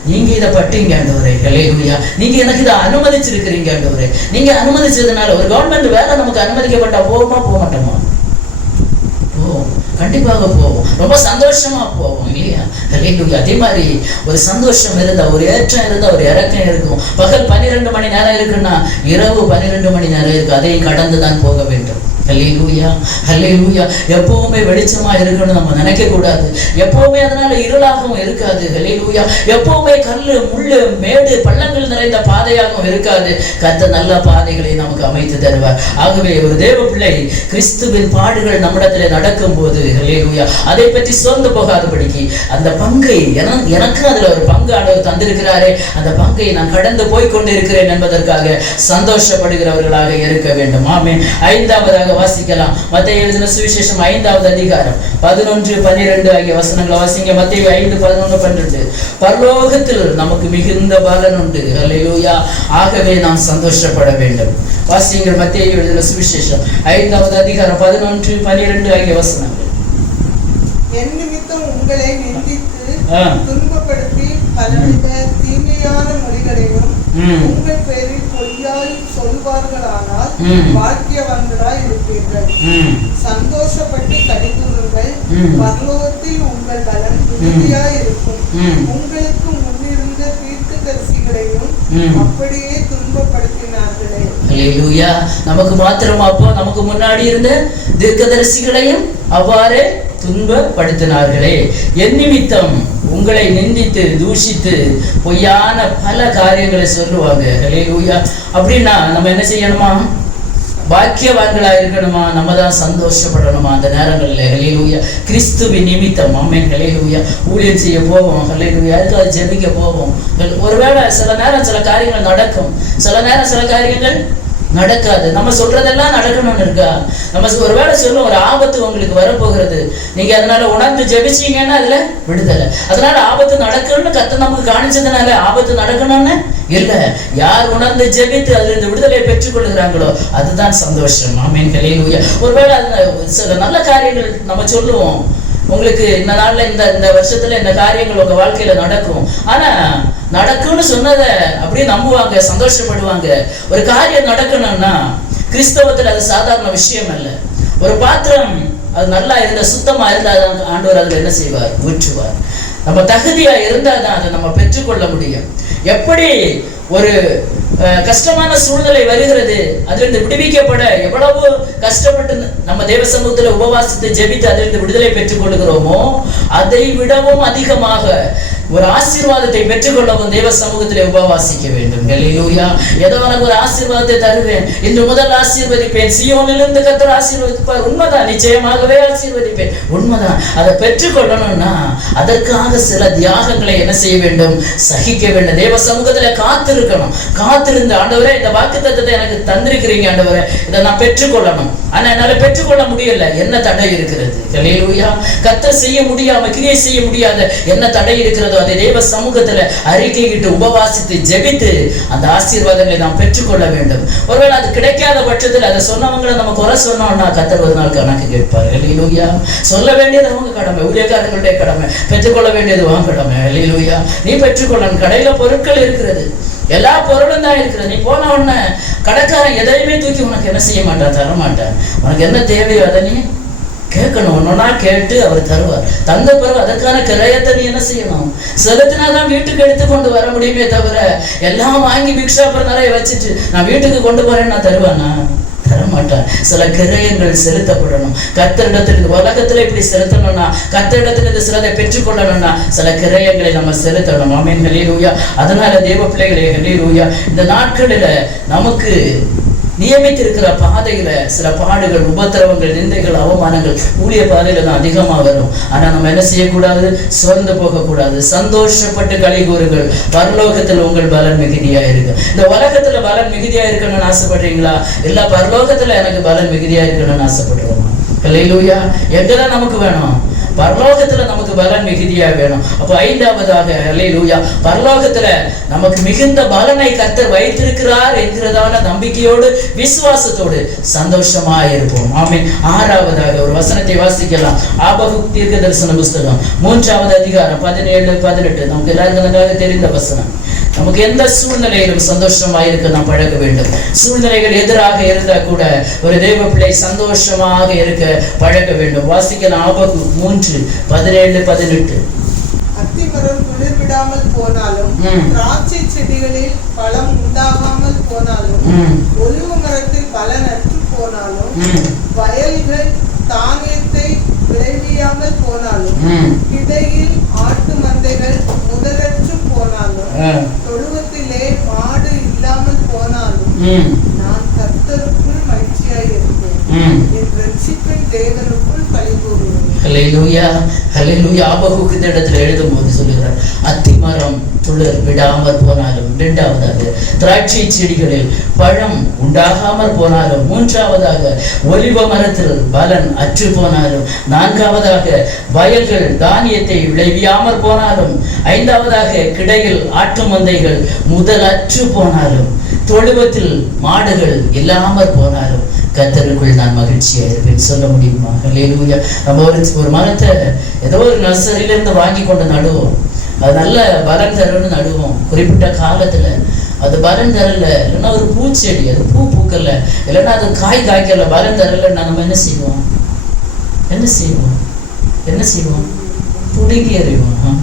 நீங்க இதை பட்டீங்க ஆண்டவரே, ஹல்லேலூயா, நீங்க எனக்கு இதை அனுமதிச்சிருக்கிறீங்க ஆண்டவரே. நீங்க அனுமதிச்சதுனால ஒரு கவர்மெண்ட் வேலை நமக்கு அனுமதிக்கப்பட்டா போவோமா போக மாட்டோமா? போவோம், கண்டிப்பாக போவோம். ரொம்ப சந்தோஷமா போவோம் இல்லையா? ஹல்லேலூயா. அதே மாதிரி ஒரு சந்தோஷம் இருந்தா, ஒரு ஏற்றம் இருந்தா ஒரு இறக்கம் இருக்கும். பகல் 12 மணி நேரம் இருக்குன்னா இரவு 12 மணி நேரம் இருக்கு. அதையும் கடந்துதான் போக வேண்டும். ஹல்லேலூயா. ஹல்லேலூயா. எப்பவுமே வெளிச்சமா இருக்கணும் நம்ம நினைக்க கூடாது. எப்பவுமே அதனால இருளாகவும் இருக்காது. ஹல்லேலூயா. எப்பவுமே கல்லு முள்ளு மேடு பள்ளங்கள் நிறைந்த பாதையாகவும் இருக்காது. கர்த்தர் நல்ல பாதைகளை நமக்கு அமைத்து தருவார். ஆகவே ஒரு தேவ பிள்ளை கிறிஸ்துவின் பாடுகள் நம்மிடத்திலே நடக்கும் போது, ஹல்லேலூயா, அதை பற்றி சோர்ந்து போகாதபடிக்கு அந்த பங்கை எனக்கு அதுல ஒரு பங்கு ஆண்டவர் தந்திருக்கிறாரே, அந்த பங்கை நான் கடந்து போய்கொண்டிருக்கிறேன் என்பதற்காக சந்தோஷப்படுகிறவர்களாக இருக்க வேண்டும். ஆமென். 5வது வாசிக்கலாம். மத்தேயு எழுதின சுவிசேஷம் 5வது அதிகாரம் 11, 12 ஆகிய வசனங்களை வாசிங்க. மத்தேயு 5, 11, 12. பரலோகத்தில் நமக்கு மிகுந்த பலன் உண்டு. ஹல்லேலூயா. ஆகவே நாம் சந்தோஷப்பட வேண்டும். வாசிங்கள். மத்தேயு எழுதின சுவிசேஷம் 5வது அதிகாரம் 11, 12 ஆகிய வசனங்கள். என் நிமித்தம் உங்களை நிந்தித்து துன்பப்படுத்தி பலவித தீமையான மொழிகளையும் உங்கள் பேரில் பொய்யாய் சொல்வார்களானால் பாக்கியவான்களாய் இருப்பீர்கள். சந்தோஷப்பட்டு கடிந்துள்ளுங்கள், பரலோகத்தில் உங்கள் பலன் உறுதியாய் இருக்கும். உங்களுக்கு முன்னிருந்த தீர்க்கதரிசிகளையும் அப்படியே துன்பப்படுத்தினார்களே. ஹல்லேலூயா. நமக்கு மாத்திரமா? அப்போ நமக்கு முன்னாடி இருந்த தீர்க்கதரிசிகளையும் அவ்வாறே துன்பப்படுத்தினார்களே. என் நிமித்தம் உங்களை நிந்தித்து தூஷித்து பொய்யான பல காரியங்களை சொல்லுவாங்க. ஹல்லேலூயா. அப்படின்னா நம்ம என்ன செய்யணுமா? பாக்கியவான்களா இருக்கணுமா? நம்ம தான் சந்தோஷப்படணுமா அந்த நேரங்களில்? ஹல்லேலூயா. கிறிஸ்துவின் நிமித்தம். ஆமென். ஹல்லேலூயா. ஊழியம் செய்ய போவோம். ஹல்லேலூயா. அதுக்காக ஜெபிக்க போவோம். ஒருவேளை சில நேரம் சில காரியங்கள் நடக்கும், சில நேரம் சில காரியங்கள் நடக்காது. நம்ம சொல்றதெல்லாம் நடக்கணும்னு இருக்கா? நம்ம ஒருவேளை சொல்லுவோம், ஒரு ஆபத்து உங்களுக்கு வரப்போகிறது, நீங்க அதனால உணர்ந்து ஜெபிச்சீங்கன்னா அதுல விடுதலை. அதனால ஆபத்து நடக்கணும்னு கர்த்தர் நமக்கு காணிச்சதுனால ஆபத்து நடக்கணும்னு இல்ல. யார் உணர்ந்து ஜெபித்து அதுல இருந்து விடுதலை பெற்றுக் கொள்கிறாங்களோ அதுதான் சந்தோஷம். ஆமென். ஹல்லேலூயா. ஒருவேளை சில நல்ல காரியங்கள் நம்ம சொல்லுவோம், உங்களுக்கு இந்த நாள்ல இந்த வருஷத்துல இந்த காரியங்கள் உங்க வாழ்க்கையில நடக்கும். ஆனா நடக்கும்னு சொன்னதை அப்படியே நம்புவாங்க, சந்தோஷப்படுவாங்க. ஒரு காரியம் நடக்கணும்னா கிறிஸ்தவத்துல அது சாதாரண விஷயம் அல்ல. ஒரு பாத்திரம் அது நல்லா இருந்த சுத்தமா இருந்தாதான் ஆண்டவர் அதுல என்ன செய்வார்? ஊற்றுவார். நம்ம தகுதியா இருந்தாதான் அதை நம்ம பெற்றுக்கொள்ள முடியும். எப்படி ஒரு கஷ்டமான சூழ்நிலை வருகிறது, அதிலிருந்து விடுவிக்கப்பட எவ்வளவு கஷ்டப்பட்டு நம்ம தேவ சமூகத்துல உபவாசித்து ஜெபித்து அதிலிருந்து விடுதலை பெற்றுக் கொள்கிறோமோ அதை விடவும் அதிகமாக ஒரு ஆசீர்வாதத்தை பெற்றுக்கொள்ளவும் தேவ சமூகத்திலே உபவாசிக்க வேண்டும். ஹல்லேலூயா. ஏதோ எனக்கு ஒரு ஆசீர்வாதத்தை தருவேன், இன்று முதல் ஆசீர்வதிப்பேன், சீயோனிலிருந்து கர்த்தர் ஆசீர்வதிப்பார், உண்மைதான், நிச்சயமாகவே ஆசீர்வதிப்பேன், உண்மைதான். அதை பெற்றுக்கொள்ளணும்னா அதற்காக சில தியாகங்களை என்ன செய்ய வேண்டும்? சகிக்க வேண்டும். தேவ சமூகத்துல காத்து காத்திருக்கணும். காத்திருந்து ஆண்டவரே இந்த வாக்குத்தத்தத்தை எனக்கு தந்திருக்கிறீங்க ஆண்டவரே, இதை நான் பெற்றுக்கொள்ளணும். ஆனா என்னால பெற்றுக்கொள்ள முடியல. என்ன தடை இருக்கிறது? ஹல்லேலூயா. கர்த்தர் செய்ய முடியாம கிரியை செய்ய முடியாத என்ன தடை இருக்கிறதோ அதை தேவ சமூகத்துல அறிக்கையிட்டு உபவாசித்து ஜெபித்து அந்த ஆசீர்வாதங்களை நாம் பெற்றுக்கொள்ள வேண்டும். ஒருவேளை அது கிடைக்காத பட்சத்தில் அதை சொன்னவங்களை நம்ம குறை சொன்னோம்னா கர்த்தர் ஒரு நாள் கணக்கு கேட்பார். ஹல்லேலூயா. சொல்ல வேண்டியது அவங்க கடமை, ஊழியக்காரர்களுடைய கடமை. பெற்றுக்கொள்ள வேண்டியது உன் கடமை. ஹல்லேலூயா. நீ பெற்றுக்கொள்ளணும். கடையில பொருட்கள் இருக்கிறது, எல்லா பொருளும் தான் இருக்கிறது. நீ போன உடனே கடைக்காரன் எதையுமே தூக்கி உனக்கு என்ன செய்ய மாட்டான், தர மாட்டான். உனக்கு என்ன தேவையோ அதை நீ கேட்கணும். ஒன்னொன்னா கேட்டு அவர் தருவார். தந்த பிறகு அதற்கான கிரயத்தை நீ என்ன செய்யணும், செலுத்தினாதான் வீட்டுக்கு எடுத்து கொண்டு வர முடியுமே தவிர எல்லாம் வாங்கி பிக்ஷாப்பர் நிறைய வச்சுட்டு நான் வீட்டுக்கு கொண்டு போறேன்னு நான் தருவானா? தரமாட்டான். சில கிரயங்கள் செலுத்தப்படணும். கர்த்தரிடத்தில் உலகத்துல இப்படி செலுத்தணும்னா, கர்த்தரிடத்தில் சிலதை பெற்றுக்கொள்ளணும்னா சில கிரயங்களை நம்ம செலுத்தணும். ஆமென். ஹல்லேலூயா. அதனால தேவ பிள்ளைகளே, ஹல்லேலூயா, இந்த நாட்களில நமக்கு நியமித்திருக்கிற பாதையில சில பாடுகள், உபத்திரவங்கள், நிந்தைகள், அவமானங்கள் ஊழிய பாதையில தான் அதிகமா வரும். ஆனா நம்ம என்ன செய்யக்கூடாது, சோர்ந்து போக கூடாது. சந்தோஷப்பட்டு களி கூறுங்கள், பரலோகத்துல உங்கள் பலன் மிகுதியா இருக்கு. இந்த உலகத்துல பலன் மிகுதியா இருக்கணும்னு ஆசைப்படுறீங்களா? இல்ல பரலோகத்துல எனக்கு பலன் மிகுதியா இருக்கணும்னு ஆசைப்படுறோமா? ஹல்லேலூயா. எங்கதான் நமக்கு வேணும்? பரலோகத்துல நமக்கு பலன் மிகுதியா வேணும். அப்ப ஐந்தாவதாக, ஹல்லேலூயா, பரலோகத்துல நமக்கு மிகுந்த பலனை கர்த்தர் வைத்திருக்கிறார் என்கிறதான நம்பிக்கையோடு விசுவாசத்தோடு சந்தோஷமா இருப்போம். ஆமென். ஆறாவதாக ஒரு வசனத்தை வாசிக்கலாம். ஆபகுக் தீர்க்க தரிசன புஸ்தகம் 3வது அதிகாரம் 17, 18. நமக்கு எல்லாருக்கும் நன்றாக தெரிந்த வசனம். நமக்கு எந்த சூழ்நிலையிலும் சந்தோஷமாக இருக்க நாம் பழக வேண்டும். சூழ்நிலைகள் எதிராக இருந்தா கூட ஒரு தேவ பிள்ளை சந்தோஷமாக இருக்க பழக வேண்டும். வாசிக்கலாம். ஆபகுக் 3:17, 18. அத்திமரம் துளிர் விடாமல் போனாலும், திராட்சை செடிகளில் பழம் உண்டாகாமல் போனாலும், ஒலிவ மரத்தில் பலன் அற்று போனாலும், வயல்கள் தானியத்தை விளைவியாமல் போனாலும், இடையில் ஆட்டு மந்தைகள் முதலற்று போனாலும், தொழுவத்திலே மாடு இல்லாமல் போனாலும், நான் கர்த்தருக்குள் மகிழ்ச்சியாய் இருப்பேன், என் ரட்சிப்பின் தேவனுக்குள் களி கூறுவேன். ஹல்லேலூயா. ஹல்லேலூயா. ஆபகுக் இந்த இடத்துல எழுதும்போது சொல்லுகிறார், அத்திமரம் துளிர் விடாமல் போனாலும், இரண்டாவதாக திராட்சை செடிகளில் பழம் உண்டாகாமல் போனாலும், மூன்றாவதாக ஒலிவ மரத்தில் பலன் அற்று போனாலும், நான்காவதாக வயல்கள் தானியத்தை விளைவியாமல் போனாலும், ஐந்தாவதாக கிடையில் ஆட்டு மந்தைகள் முதலற்று போனாலும், தொழுவத்தில் மாடுகள் இல்லாமல் போனாலும் கர்த்தருக்குள் நான் மகிழ்ச்சியா இருப்பேன். சொல்ல முடியுமா? ஹல்லேலூயா. நம்ம ஒரு மரத்தை ஏதோ ஒரு நர்சரியில இருந்து வாங்கி கொண்டு நடுவோம். அது நல்ல பலன் தரும்னு நடுவோம். குறிப்பிட்ட காலத்துல அது பலன் தரல, இல்லைன்னா ஒரு பூச்செடி அது பூ பூக்கல, இல்லைன்னா அது காய் காய்க்கல, பலன் தரலன்னா நம்ம என்ன செய்வோம்? என்ன செய்வோம்? என்ன செய்வோம்? புடுங்கி அறிவோம்.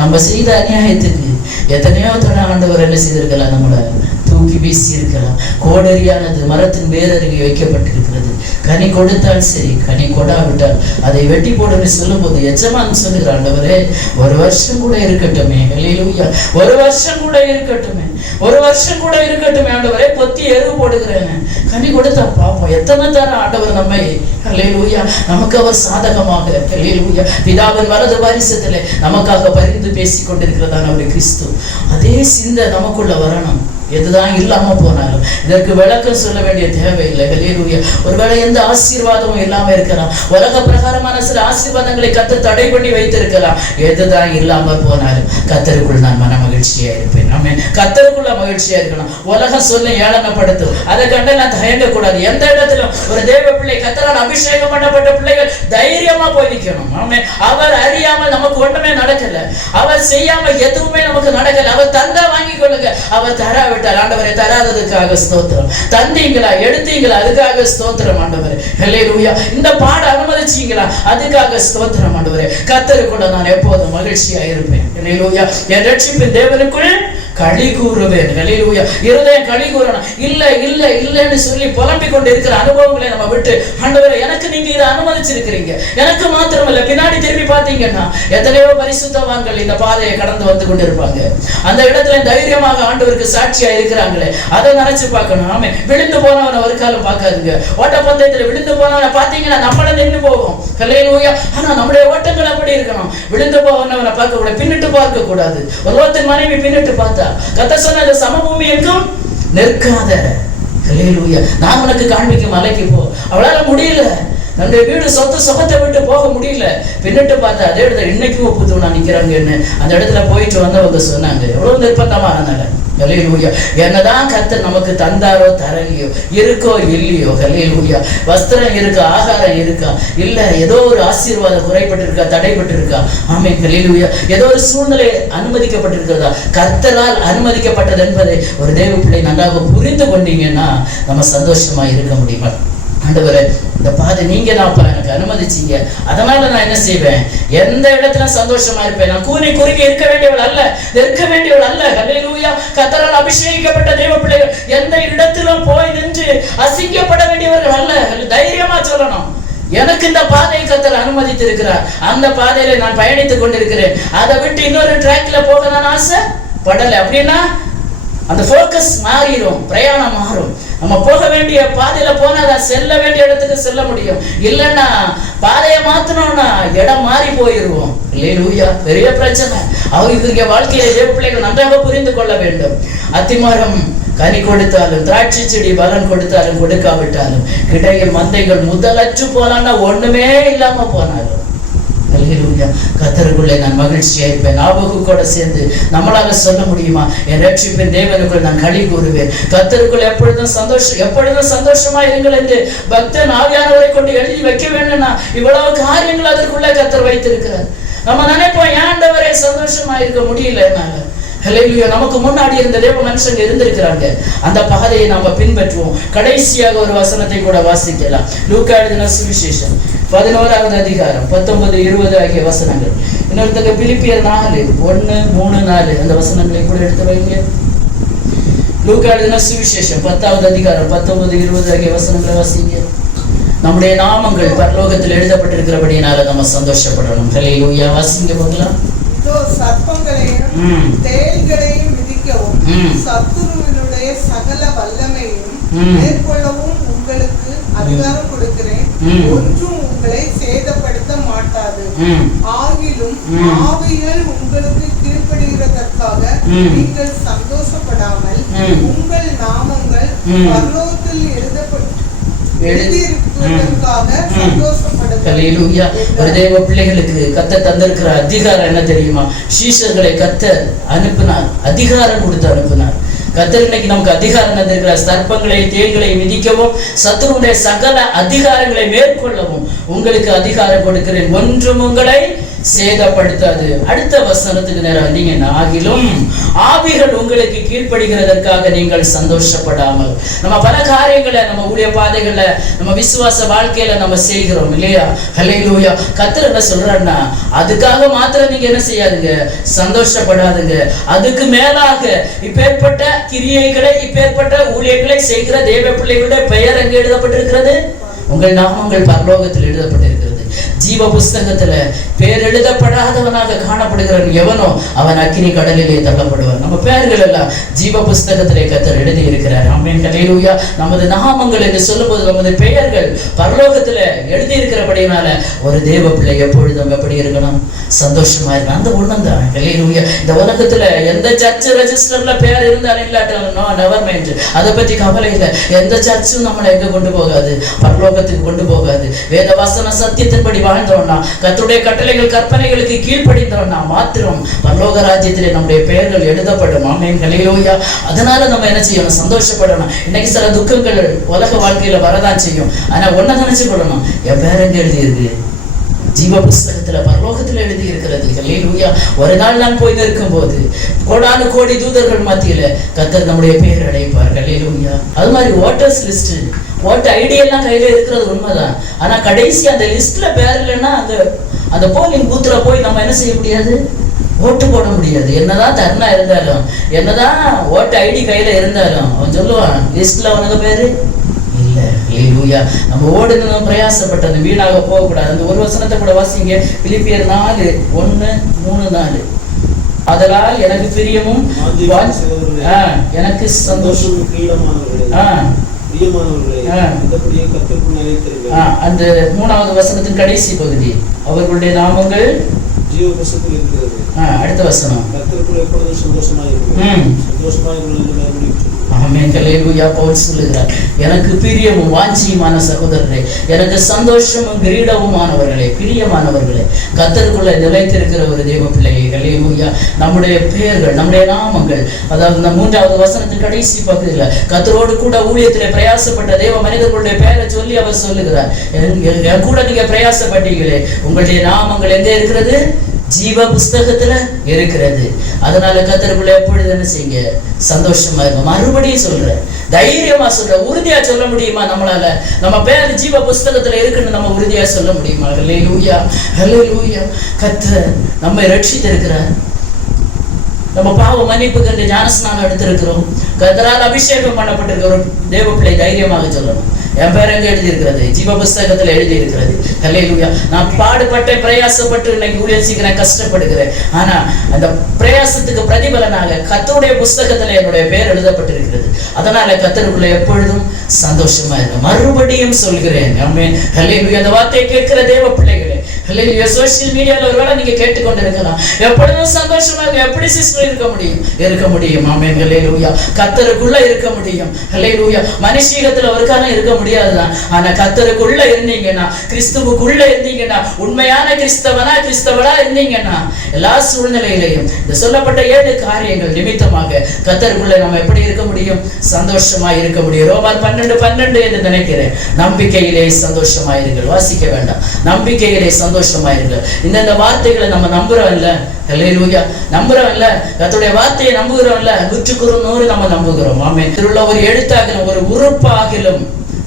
நம்ம செய்த அநியாயத்துக்கு எத்தனையோ தடவை ஆண்டவர் என்ன செய்திருக்கலாம், நம்மளை தூக்கி வீசி இருக்கலாம். கோடரியானது மரத்தின் வேரருகே வைக்கப்பட்டிருக்கிறது. கனி கொடுத்தால் சரி, கனி கொடாவிட்டால் அதை வெட்டி போடுன்னு சொல்லும் போது எஜமான் சொல்லுகிற, ஆண்டவரே ஒரு வருஷம் கூட இருக்கட்டுமே, ஹல்லேலூயா, ஒரு வருஷம் கூட இருக்கட்டுமே, ஒரு வருஷம் கூட இருக்கட்டுமே ஆண்டவரே, பொத்தி எருவு போடுகிறேன், கனி கொடுத்தா பாப்போம். எத்தனை தரம் ஆண்டவர் நம்மை, ஹல்லேலூயா, நமக்கு அவர் சாதகமாக, ஹல்லேலூயா, பிதாவின் வலது வாரிசத்திலே நமக்காக பரிந்து பேசிக் கொண்டிருக்கிறதான ஒரு கிறிஸ்து. அதே சிந்தை நமக்குள்ள வரணும். எதுதான் இல்லாம போனாலும் இதற்கு விளக்கம் சொல்ல வேண்டிய தேவையில்லை. ஹல்லேலூயா. ஒருவேளை எந்த ஆசீர்வாதமும் இல்லாம இருக்கலாம், உலக பிரகாரமான சில ஆசீர்வாதங்களை கர்த்தர் தடை பண்ணி வைத்திருக்கலாம். எதுதான் இல்லாம போனாலும் கர்த்தருக்குள் நான் மன மகிழ்ச்சியா இருப்பேன். ஆமென். கர்த்தருக்குள்ள மகிழ்ச்சியா இருக்கணும். உலகம் சொல்ல ஏளனப்படுத்தும், அதை கண்டு நான் தயங்க கூடாது. எந்த இடத்திலும் ஒரு தேவ பிள்ளை, கர்த்தரால் அபிஷேகம் பண்ணப்பட்ட பிள்ளைகள் தைரியமா போய் நிற்கணும். ஆமென். அவர் அறியாமல் நமக்கு ஒண்ணுமே நடக்கல, அவர் செய்யாம எதுவுமே நமக்கு நடக்கல. அவர் தந்தா வாங்கி கொள்ளுங்க, அவர் தராவிட்டால் ஆண்டவரே தராததுக்காக ஸ்தோத்திரம், தந்தீங்களா எடுத்தீங்களா அதுக்காக ஸ்தோத்திரம் ஆண்டவரே. ஹல்லேலூயா. இந்த பாட அனுமதிச்சீங்களா அதுக்காக ஸ்தோத்திரம் ஆண்டவரே. கர்த்தருக்குள்ள நான் எப்போதும் மகிழ்ச்சியா இருப்பேன். ஹல்லேலூயா. என் ரட்சிப்பின் தேவனுக்குள் களி கூறுவேன். ஹல்லேலூயா. இருதயம் களி கூறணும். இல்ல இல்ல இல்லன்னு சொல்லி புலம்பிக் கொண்டு இருக்கிற அனுபவங்களை நம்ம விட்டு, ஆண்டவரே எனக்கு நீங்க இதை அனுமதிச்சிருக்கிறீங்க, எனக்கு மாத்திரமல்ல பின்னாடி திரும்பி பார்த்தீங்கன்னா எத்தனையோ பரிசுத்தவான்கள் இந்த பாதையை கடந்து வந்து கொண்டிருப்பாங்க. அந்த இடத்துல தைரியமாக ஆண்டவருக்கு சாட்சியா இருக்கிறாங்களே, அதை நினைச்சு பார்க்கணும். ஆமே. விழுந்து போனவனை ஒரு காலம் பார்க்காதுங்க. ஓட்டப்பந்தயத்துல விழுந்து போனவனை பார்த்தீங்கன்னா நம்மள நின்று போவோம். ஹல்லேலூயா. ஆனா நம்முடைய ஓட்டங்கள் அப்படி இருக்கணும். விழுந்து போனவனை பார்க்க கூட பின்னிட்டு பார்க்க கூடாது. ஒரு ஒருத்தன் மனைவி பின்னிட்டு பார்த்தா கர்த்தர் சொன்ன அந்த சமபூமி எங்கும் நிற்காத. ஹல்லேலூயா. நான் உனக்கு காண்பிக்கும் மலைக்கு போ. அவளால முடியல, நம்முடைய வீடு சொத்து சுகத்தை விட்டு போக முடியல. பின்னிட்டு பார்த்தா அதே இடத்துல இன்னைக்கும் ஒப்புத்து நான் நிற்கிறாங்கன்னு அந்த இடத்துல போயிட்டு வந்தவங்க சொன்னாங்க. எவ்வளவு நிர்பந்தமானனால. ஹல்லேலூயா. என்னதான் கர்த்தர் நமக்கு தந்தாரோ தரலையோ, இருக்கோ இல்லையோ, ஹல்லேலூயா, வஸ்திரம் இருக்கா, ஆகாரம் இருக்கா, இல்ல ஏதோ ஒரு ஆசீர்வாதம் குறைபட்டு இருக்கா, தடைபட்டு இருக்கா, ஆமென், ஹல்லேலூயா, ஏதோ ஒரு சூழ்நிலை அனுமதிக்கப்பட்டிருக்கிறதா, கர்த்தரால் அனுமதிக்கப்பட்டது என்பதை ஒரு தேவ பிள்ளை நன்றாக புரிந்து கொண்டீங்கன்னா நம்ம சந்தோஷமா இருக்க முடியுமா? ஆண்டவரே, இந்த பாதை நீங்க தான்ப்பா எனக்கு அனுமதிச்சீங்க, அதனால நான் என்ன செய்வேன், எந்த இடத்துல சந்தோஷமா இருப்பேன். நான் கூனி குறுகி இருக்க வேண்டியவள் அல்ல, இருக்க வேண்டியவள் அல்ல. ஹல்லேலூயா. கர்த்தரால் அபிஷேகிக்கப்பட்ட தேவ பிள்ளைகள் எந்த இடத்திலும் போய் நின்று அசிங்கப்பட வேண்டியவர்கள் அல்ல. தைரியமா சொல்லணும், எனக்கு இந்த பாதையை கர்த்தர் அனுமதித்து இருக்கிறார், அந்த பாதையில நான் பயணித்துக் கொண்டிருக்கிறேன், அதை விட்டு இன்னொரு ட்ராக்ல போக நான் ஆசை படலை. அப்படின்னா அந்த ஃபோக்கஸ் மாறிடும், பிரயாணம் மாறும். நம்ம போக வேண்டிய பாதையில போனா செல்ல வேண்டிய இடத்துக்கு செல்ல முடியும். இல்லைன்னா பாதையை மாத்தணும்னா இடம் மாறி போயிருவோம். ஹல்லேலூயா. பெரிய பிரச்சனை. அவங்க வாழ்க்கையில தேவ பிள்ளைகள் நன்றாக புரிந்து கொள்ள வேண்டும். அத்திமரம் கனி கொடுத்தாலும், திராட்சை செடி பலன் கொடுத்தாலும் கொடுக்காவிட்டாலும், கிடையில் மந்தைகள் முதலற்று போனான்னா ஒண்ணுமே இல்லாம போனாலும், ஹல்லேலூயா, கர்த்தருக்குள்ளே நான் மகிழ்ச்சியா இருப்பேன். ஆபகு கூட சேர்ந்து நம்மளால சொல்ல முடியுமா, என் ரட்சிப்பின் தேவனுக்குள் நான் களி கூறுவேன். கர்த்தருக்குள் எப்பொழுதும் சந்தோஷமா இருங்கள் என்று பக்தன் ஆவியானவரை கொண்டு எழுதி வைக்க வேண்டும்னா இவ்வளவு காரியங்கள் அதற்குள்ள கர்த்தர் வைத்திருக்கிறார். நம்ம நினைப்போம், ஆண்டவரே சந்தோஷமா இருக்க முடியல என்னால. ஹல்லேலூயா. நமக்கு முன்னாடி இருந்த தேவ மனுஷங்க இருந்திருக்கிறாங்க, அந்த பாதையை நாம பின்பற்றுவோம். கடைசியாக ஒரு வசனத்தை கூட வாசிக்கலாம். லூக்கா எழுதின சுவிசேஷம் 11வது அதிகாரம் 19, 20 ஆகிய வசனங்கள். இன்னொருத்தங்க பிலிப்பியர் 4, 1, 3, 4 அந்த வசனங்களை கூட எடுத்து வைங்க. லூக்கா எழுதின சுவிசேஷம் 10வது அதிகாரம் 19, 20 ஆகிய வசனங்களை வாசிங்க. நம்முடைய நாமங்கள் பரலோகத்தில் எழுதப்பட்டிருக்கிறபடினால நம்ம சந்தோஷப்படணும். ஹல்லேலூயா. வாசிங்க போகலாம். சர்ப்பங்களையும் தேள்களையும் மிதிக்கவும் சத்துருவினுடைய சகல வல்லமையும் மேற்கொள்ளவும் உங்களுக்கு அதிகாரம் கொடுக்கிறேன், ஒன்றும் உங்களை சேதப்படுத்த மாட்டாது. ஆகிலும் ஆவிகள் உங்களுக்கு கீழ்ப்படுகிறதற்காக நீங்கள் சந்தோஷப்படாமல் உங்கள் நாமங்கள் பரலோகத்தில் ஒரு தேவ பிள்ளைகளுக்கு கர்த்தர் தந்திருக்கிற அதிகாரம் என்ன தெரியுமா? சீஷர்களை கர்த்தர் அனுப்பினார், அதிகாரம் கொடுத்து அனுப்பினார். கர்த்தர் இன்னைக்கு நமக்கு அதிகாரம் தந்திருக்கிறார். சர்ப்பங்களை தேள்களை மிதிக்கவும் சத்துருடைய சகல அதிகாரங்களை மேற்கொள்ளவும் உங்களுக்கு அதிகாரம் கொடுக்கிறேன், ஒன்றும் உங்களை சேதப்படுத்தாது. அடுத்த வசனத்துக்கு நேரம் வந்தீங்கன்னா, ஆகிலும் ஆவிகள் உங்களுக்கு கீழ்ப்படுகிறதற்காக நீங்கள் சந்தோஷப்படாமல். நம்ம பல காரியங்களை நம்ம ஊழிய பாதைகள்ல நம்ம விசுவாச வாழ்க்கையில நம்ம செய்கிறோம் இல்லையா? ஹல்லேலூயா. கர்த்தர் என்ன சொல்றாருன்னா, அதுக்காக மாத்திரம் நீங்க என்ன செய்யாதுங்க, சந்தோஷப்படாதுங்க. அதுக்கு மேலாக இப்பேற்பட்ட கிரியைகளை, இப்பேற்பட்ட ஊழியர்களை செய்கிற தேவ பிள்ளைகளுடைய பெயர் எங்க எழுதப்பட்டிருக்கிறது? உங்கள் நாமங்கள் பரலோகத்தில் எழுதப்பட்டிருக்கிறது. ஜீவ புஸ்தகத்துல பேர் எழுதப்படாதவனாக காணப்படுகிறவன் எவனோ அவன் அக்கினி கடலிலே தள்ளப்படுவான். நம்ம பெயர்கள் எல்லாம் ஜீவ புஸ்தகத்திலே கர்த்தர் எழுதி இருக்கிறார். ஆமென், ஹல்லேலூயா. நமது நாமங்கள் என்று சொல்லும்போது நமது பெயர்கள் பரலோகத்துல எழுதி இருக்கிறபடினால ஒரு தேவ பிள்ளை எப்பொழுதும் எப்படி இருக்கணும், சந்தோஷமா இருக்கணும். அந்த ஒண்ணும் தான். ஹல்லேலூயா. இந்த உலகத்துல எந்த சர்ச் ரெஜிஸ்டர்ல பேர் இருந்தாலும் இல்லாட்டாலும் நெவர் மைண்ட், அதை பத்தி கவலை இல்லை. எந்த சர்ச்சும் நம்மளை எங்க கொண்டு போகாது, பரலோகத்துக்கு கொண்டு போகாது. வேத வசன சத்தியத்தின்படி வாழ்ந்தோம்னா, கர்த்தருடைய கட்டளைகள் கற்பனைகளுக்கு கீழ்ப்படிந்தோம்னா மாத்திரம் பரலோக ராஜ்யத்திலே நம்முடைய பெயர்கள் எழுதப்படும். ஆமென், ஹல்லேலூயா. அதனால நம்ம என்ன செய்யணும், சந்தோஷப்படணும். இன்னைக்கு சில துக்கங்கள் உலக வாழ்க்கையில வரதான் செய்யும். ஆனா ஒன்ன நினைச்சு கொள்ளணும், என் பேர் எங்க எழுதி இருக்கு? ஜீவ புஸ்தகத்துல பரலோகத்துல எழுதி இருக்கிறது. ஹல்லேலூயா. ஒரு நாள் நான் போய் நிற்கும் போது கோடானு கோடி தூதர்கள் மத்தியில கர்த்தர் நம்முடைய பெயர் அழைப்பார். ஹல்லேலூயா. அது மாதிரி ஓட்டர்ஸ் லிஸ்ட், ஓட்டு ஐடி எல்லாம் கையில இருக்கிறது உண்மைதான். ஆனா கடைசி அந்த லிஸ்ட்ல பேர் இல்லைன்னா அந்த போலிங் பூத்துல போய் நம்ம என்ன செய்ய முடியாது, ஓட்டு போட முடியாது. என்னதான் தர்ணா இருந்தாலும், என்னதான் ஓட்டு ஐடி கையில இருந்தாலும் அவன் சொல்லுவான், லிஸ்ட்ல அவனுக்கு பேரு இல்ல. ஹல்லேலூயா. நம்ம ஓடுனதும் பிரயாசப்பட்டது வீணாக போகக்கூடாது. அந்த ஒரு வசனத்தை கூட வாசிங்க. பிலிப்பியர் 4, 1, 3, 4. அதனால் எனக்கு பிரியமும் எனக்கு சந்தோஷம். அந்த 3வது வசனத்தின் கடைசி பகுதி, அவர்களுடைய நாமங்கள் ஜீவ புஸ்தகத்தில் இருக்கிறது. அடுத்த வசனம். கர்த்தருக்குள் எப்பொழுதும் சந்தோஷமாய் இருக்கிறேன். சந்தோஷமாய் இருக்கிறேன். ஆமென். ஹல்லேலூயா. பவுல் சொல்லுகிறார், எனக்கு பிரியமும் வாஞ்சியுமான சகோதரரே, எனக்கு சந்தோஷமும் கிரீடமுமானவர்களே, பிரியமானவர்களே, கர்த்தருக்குள்ள நிலைத்திருக்கிற ஒரு தேவ பிள்ளையை, ஹல்லேலூயா, நம்முடைய பெயர்கள், நம்முடைய நாமங்கள், அதாவது இந்த 3வது வசனத்தின் கடைசி பகுதியில் கர்த்தரோடு கூட ஊழியத்திலே பிரயாசப்பட்ட தேவ மனிதர்களுடைய பெயரை சொல்லி அவர் சொல்லுகிறார், என் கூட நீங்க பிரயாசப்பட்டீங்களே, உங்களுடைய நாமங்கள் எங்க இருக்கிறது? ஜீவ புஸ்தகத்துல இருக்கிறது. அதனால கர்த்தருக்குள்ள எப்பொழுது என்ன செய்யுங்க? சந்தோஷமா இருக்கும். மறுபடியும் சொல்றேன், தைரியமா சொல்ற, உறுதியா சொல்ல முடியுமா? நம்மளால நம்ம பேர் ஜீவ புஸ்தகத்துல இருக்குன்னு நம்ம உறுதியா சொல்ல முடியுமா? ஹல்லேலூயா, ஹல்லேலூயா. கர்த்தர் நம்மை ரட்சித்திருக்கிறார். நம்ம பாவ மன்னிப்புக்கு என்று ஞானஸ்நானம் எடுத்திருக்கிறோம். கர்த்தரால் அபிஷேகம் பண்ணப்பட்டிருக்கிற ஒரு தேவ பிள்ளை தைரியமாக சொல்லணும், என் பேர் எங்க எழுதி இருக்கிறது? ஜீவ புஸ்தகத்துல எழுதி இருக்கிறது. ஹல்லேலூயா. நான் பாடுபட்டு பிரயாசப்பட்டு இன்னைக்கு ஊழியம் செய்கிறேன், கஷ்டப்படுகிறேன். ஆனா அந்த பிரயாசத்துக்கு பிரதிபலனாக கர்த்தருடைய புஸ்தகத்துல என்னுடைய பேர் எழுதப்பட்டிருக்கிறது. அதனால கர்த்தருக்குள்ள எப்பொழுதும் சந்தோஷமா இருக்கும். மறுபடியும் சொல்கிறேன், ஆமென். ஹல்லேலூயா. அந்த வார்த்தையை கேட்கிற தேவ பிள்ளைகளே, ஹல்லேலூயா, சோஷியல் மீடியால ஒருவேளை நீங்க கேட்டுக்கொண்டு இருக்கலாம், எப்பொழுதும் சந்தோஷமா எப்படி சிஸ்டர் இருக்க முடியும்? இருக்க முடியும். ஆமென். ஹல்லேலூயா. கர்த்தருக்குள்ள இருக்க முடியும். ஹல்லேலூயா. மனுஷீகத்துல ஒரு காலம் இருக்க முடியாதுதான். ஆனா கர்த்தருக்குள்ள இருந்தீங்கன்னா, கிறிஸ்துவுக்குள்ள இருந்தீங்கன்னா, உண்மையான கிறிஸ்தவனா இருந்தீங்கன்னா, எல்லா சூழ்நிலையிலையும் இந்த சொல்லப்பட்ட 7 காரியங்கள் நிமித்தமாக கர்த்தருக்குள்ள நம்ம எப்படி இருக்க முடியும்? சந்தோஷமா இருக்க முடியும். ரோமர் 12:12 என்று நினைக்கிறேன். நம்பிக்கையிலே சந்தோஷமா இருங்கள். வாசிக்க வேண்டாம். நம்பிக்கையிலே சந்தோஷமா இருங்கள். இந்த வார்த்தைகளை நம்ம நம்புறோம் இல்ல? ஹல்லேலூயா. நம்புறோம் இல்ல? கர்த்தருடைய வார்த்தையை நம்புகிறோம் இல்ல? 100% நம்ம நம்புகிறோம். ஆமென். இதிலுள்ள ஒரு எழுத்தாகிலும் ஒரு உறுப்பாகிலும்,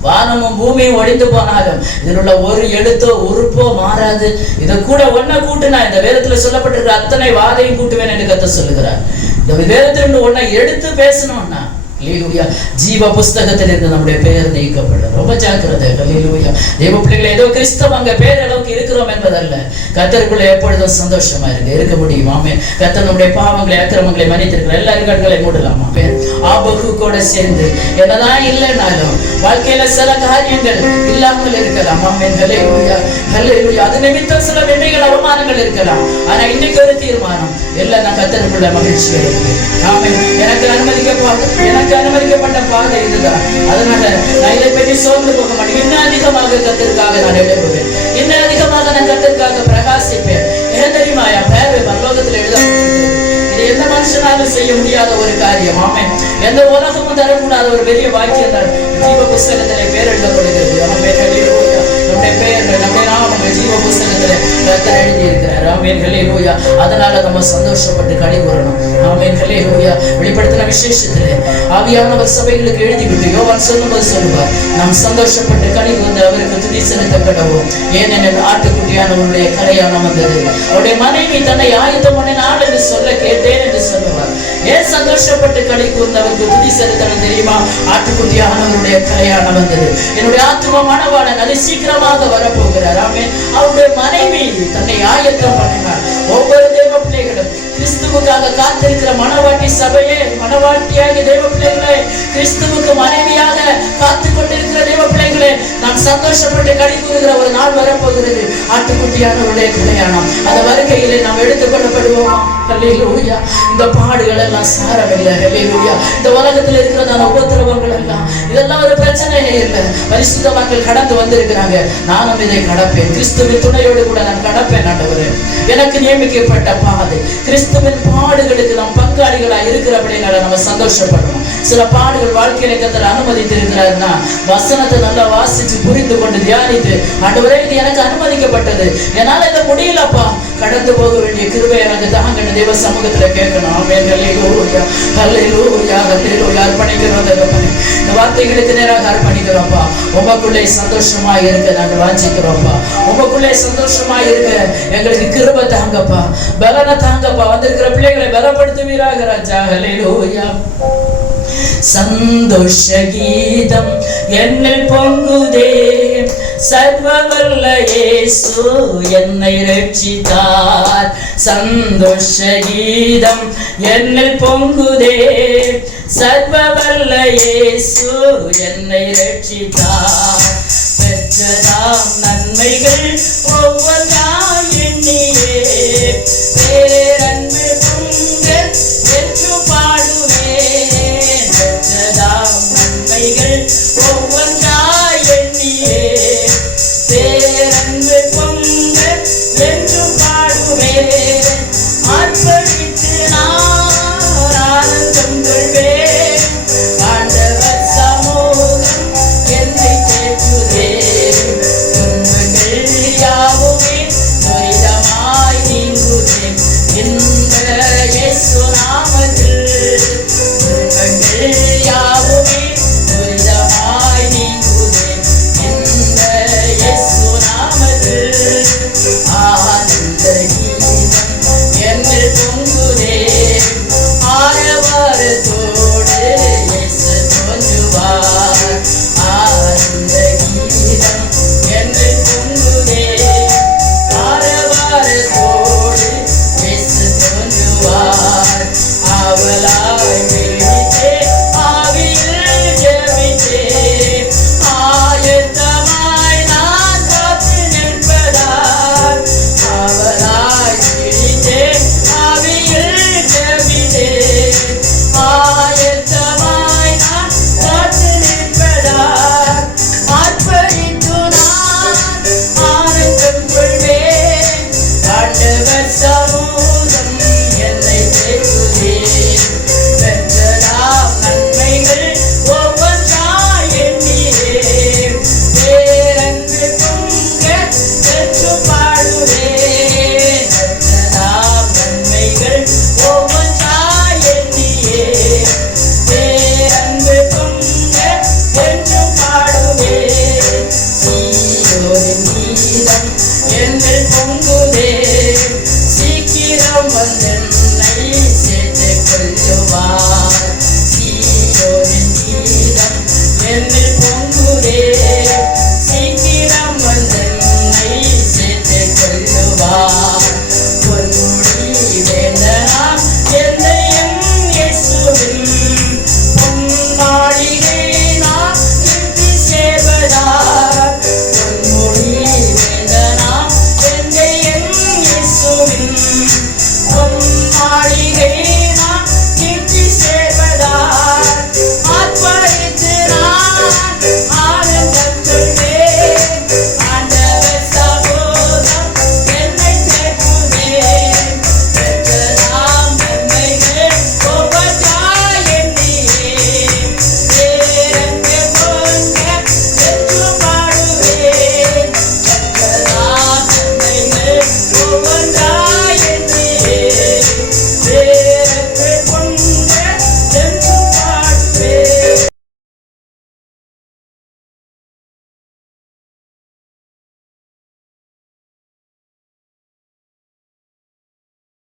வானமும் பூமியும் ஒழிந்து போனாலும் இதில் உள்ள ஒரு எழுத்தோ உறுப்போ மாறாது. இதை கூட ஒன்ன கூட்டுனா, இந்த வேதத்துல சொல்லப்பட்டிருக்கிற அத்தனை வாதையும் கூட்டுவேன் என்று கர்த்தர் சொல்லுகிறார். இந்த வேதத்திலிருந்து ஒன்ன எடுத்து பேசணும்னா, ஹல்லேலூயா, ஜீவ புஸ்தகத்தில் இருந்து நம்முடைய பெயர் நீக்கப்படும். ரொம்ப ஜாக்கிரதை. ஹல்லேலூயா. தேவ பிள்ளைகளை ஏதோ கிறிஸ்தவங்க பேர் அளவுக்கு இருக்கிறோம் என்பதல்ல, கர்த்தருக்குள்ள எப்பொழுதும் சந்தோஷமா இருக்க முடியும். ஆமென். கர்த்தர் நம்முடைய பாவங்களை அக்கிரமங்களை மன்னித்திருக்கிற எல்லாரும் கண்களை மூடலாம். ஆமென். ஆபகு கூட சேர்ந்து என்னதான் இல்லைனாலும் வாழ்க்கையில சில காரியங்கள் இல்லாமல் இருக்கலாம். ஆமென். ஹல்லேலூயா, ஹல்லேலூயா. அது நிமித்தம் சில வெண்மைகள் அவமானங்கள் இருக்கலாம். ஆனா இன்னைக்கு ஒரு தீர்மானம், எல்லாம் நான் கர்த்தருக்குள்ள மகிழ்ச்சியா இருக்கு. ஆமென். எனக்கு அனுமதிக்கப்பட்ட பாதை இதுதான். அதனால நான் இதை பற்றி சோர்ந்து போக மாட்டேன். இன்னும் அதிகமாக கர்த்தருக்காக நான் எழுப்புவேன். இன்னும் அதிகமாக நான் கர்த்தருக்காக பிரகாசிப்பேன். ஏன் தெரியுமா? என் பேர் பரலோகத்தில் எழுதப்பட்டிருக்கிறது. இது எந்த மனுஷனாலும் செய்ய முடியாத ஒரு காரியம். ஆமென். எந்த உலகமும் தரக்கூடாத ஒரு பெரிய வாக்கியம் தான் ஜீவ புஸ்தகத்திலே பேர் எழுதப்படுகிறது. ஆமென். ஹல்லேலூயா. நம்முடைய பெயர், நம்முடைய நாமங்கள் ஜீவ புஸ்தகத்திலே கர்த்தர் எழுதி இருக்கிறார். ஆமென். ஹல்லேலூயா. அதனால நம்ம சந்தோஷப்பட்டு களி கூறணும். ஆமென். ஹல்லேலூயா. வெளிப்படுத்தின விசேஷத்திலே ஆவியானவர் சபைகளுக்கு எழுதிவிட்டு யோவான் சொல்லும்போது சொல்லுவார், நாம் சந்தோஷப்பட்டு களி கூர்ந்து அவருக்கு துதி செலுத்த கடவோம். ஏனெனில் ஆட்டுக்குட்டியானவருடைய கல்யாணம் வந்தது. அவருடைய மனைவி தன்னை ஆயத்தம் பண்ணினாள் என்று சொல்ல கேட்டேன் என்று சொல்லுவார். ஏன் சந்தோஷப்பட்டு களி கூர்ந்து அவருக்கு துதி செலுத்தணும் தெரியுமா? ஆட்டுக்குட்டியானவருடைய கல்யாணம் வந்தது. என்னுடைய ஆத்தும மணவாளன் அது சீக்கிரமாக வரப்போகிறார். ஆமென். அவருடைய மனைவி தன்னை ஆயத்தம் பண்ணினார். ஒவ்வொரு தேவ பிள்ளைகளும் கிறிஸ்துவுக்காக காத்திருக்கிற மனவாட்டி சபையே, மனவாட்டியாக தேவ பிள்ளைகளே, கிறிஸ்துவுக்கு மனைவியாக காத்து கொண்டிருக்கிற தேவ பிள்ளைகளே, நாம் சந்தோஷப்பட்டு களி கூறுகிற ஒரு நாள் வரப்போகிறது. ஆட்டுக்குட்டியானவருடைய கல்யாணம். அந்த வருகையிலே நாம் எடுத்துக் கொள்ளப்படுவோமா? ஹல்லேலூயா. இந்த பாடுகள் எல்லாம் சாரமில்லை. ஹல்லேலூயா. இந்த உலகத்தில் இருக்கிறதான உபத்திரவங்கள் எல்லாம், இதெல்லாம் ஒரு பிரச்சனையே இல்லை. பரிசுத்தவான்கள் கடந்து வந்திருக்கிறாங்க. நானும் இதை கடப்பேன். கிறிஸ்துவின் துணையோடு கூட நான் கடப்பேன். ஆண்டவரே, எனக்கு நியமிக்கப்பட்ட பாதை. கிறிஸ்துவின் பாடுகளுக்கு நாம் பங்காளிகளாக இருக்கிறபடினால நம்ம சந்தோஷப்படணும். சில பாடுகள் வாழ்க்கையில கர்த்தர் அனுமதித்திருக்கிறாருன்னா, வசனத்தை நல்லா வாசிச்சு புரிந்து கொண்டு தியானித்து, ஆண்டவரே இது எனக்கு அனுமதிக்கப்பட்டது, என்னால இதை முடியலப்பா, கடந்து போக வேண்டிய கிருபை எனக்கு தாங்கன்னு தேவ சமூகத்துல கேட்கணும். ஆமென். ஹல்லேலூயா, ஹல்லேலூயா, ஹல்லேலூயா. அர்ப்பணிக்கிறோம் தகப்பனே. இந்த வார்த்தைகளுக்கு நேராக அர்ப்பணிக்கிறோம்ப்பா. உமக்குள்ளே சந்தோஷமா இருக்க நாங்கள் வாஞ்சிக்கிறோம்ப்பா. உமக்குள்ளே சந்தோஷமா இருக்க எங்களுக்கு கிருபை தாங்கப்பா, பலனை தாங்கப்பா. வந்திருக்கிற பிள்ளைகளை பலப்படுத்துவீராக ராஜா. ஹல்லேலூயா. சந்தோஷ கீதம் என்னில் பொங்குதே, சர்வவல்ல இயேசு என்னை ரட்சித்தார். சந்தோஷ கீதம் என்னில் பொங்குதே, சர்வவல்ல இயேசு என்னை ரட்சித்தார். பெற்றதாம் நன்மைகள் ஒவ்வொன்றாய் எண்ணியே பேரன் அவள்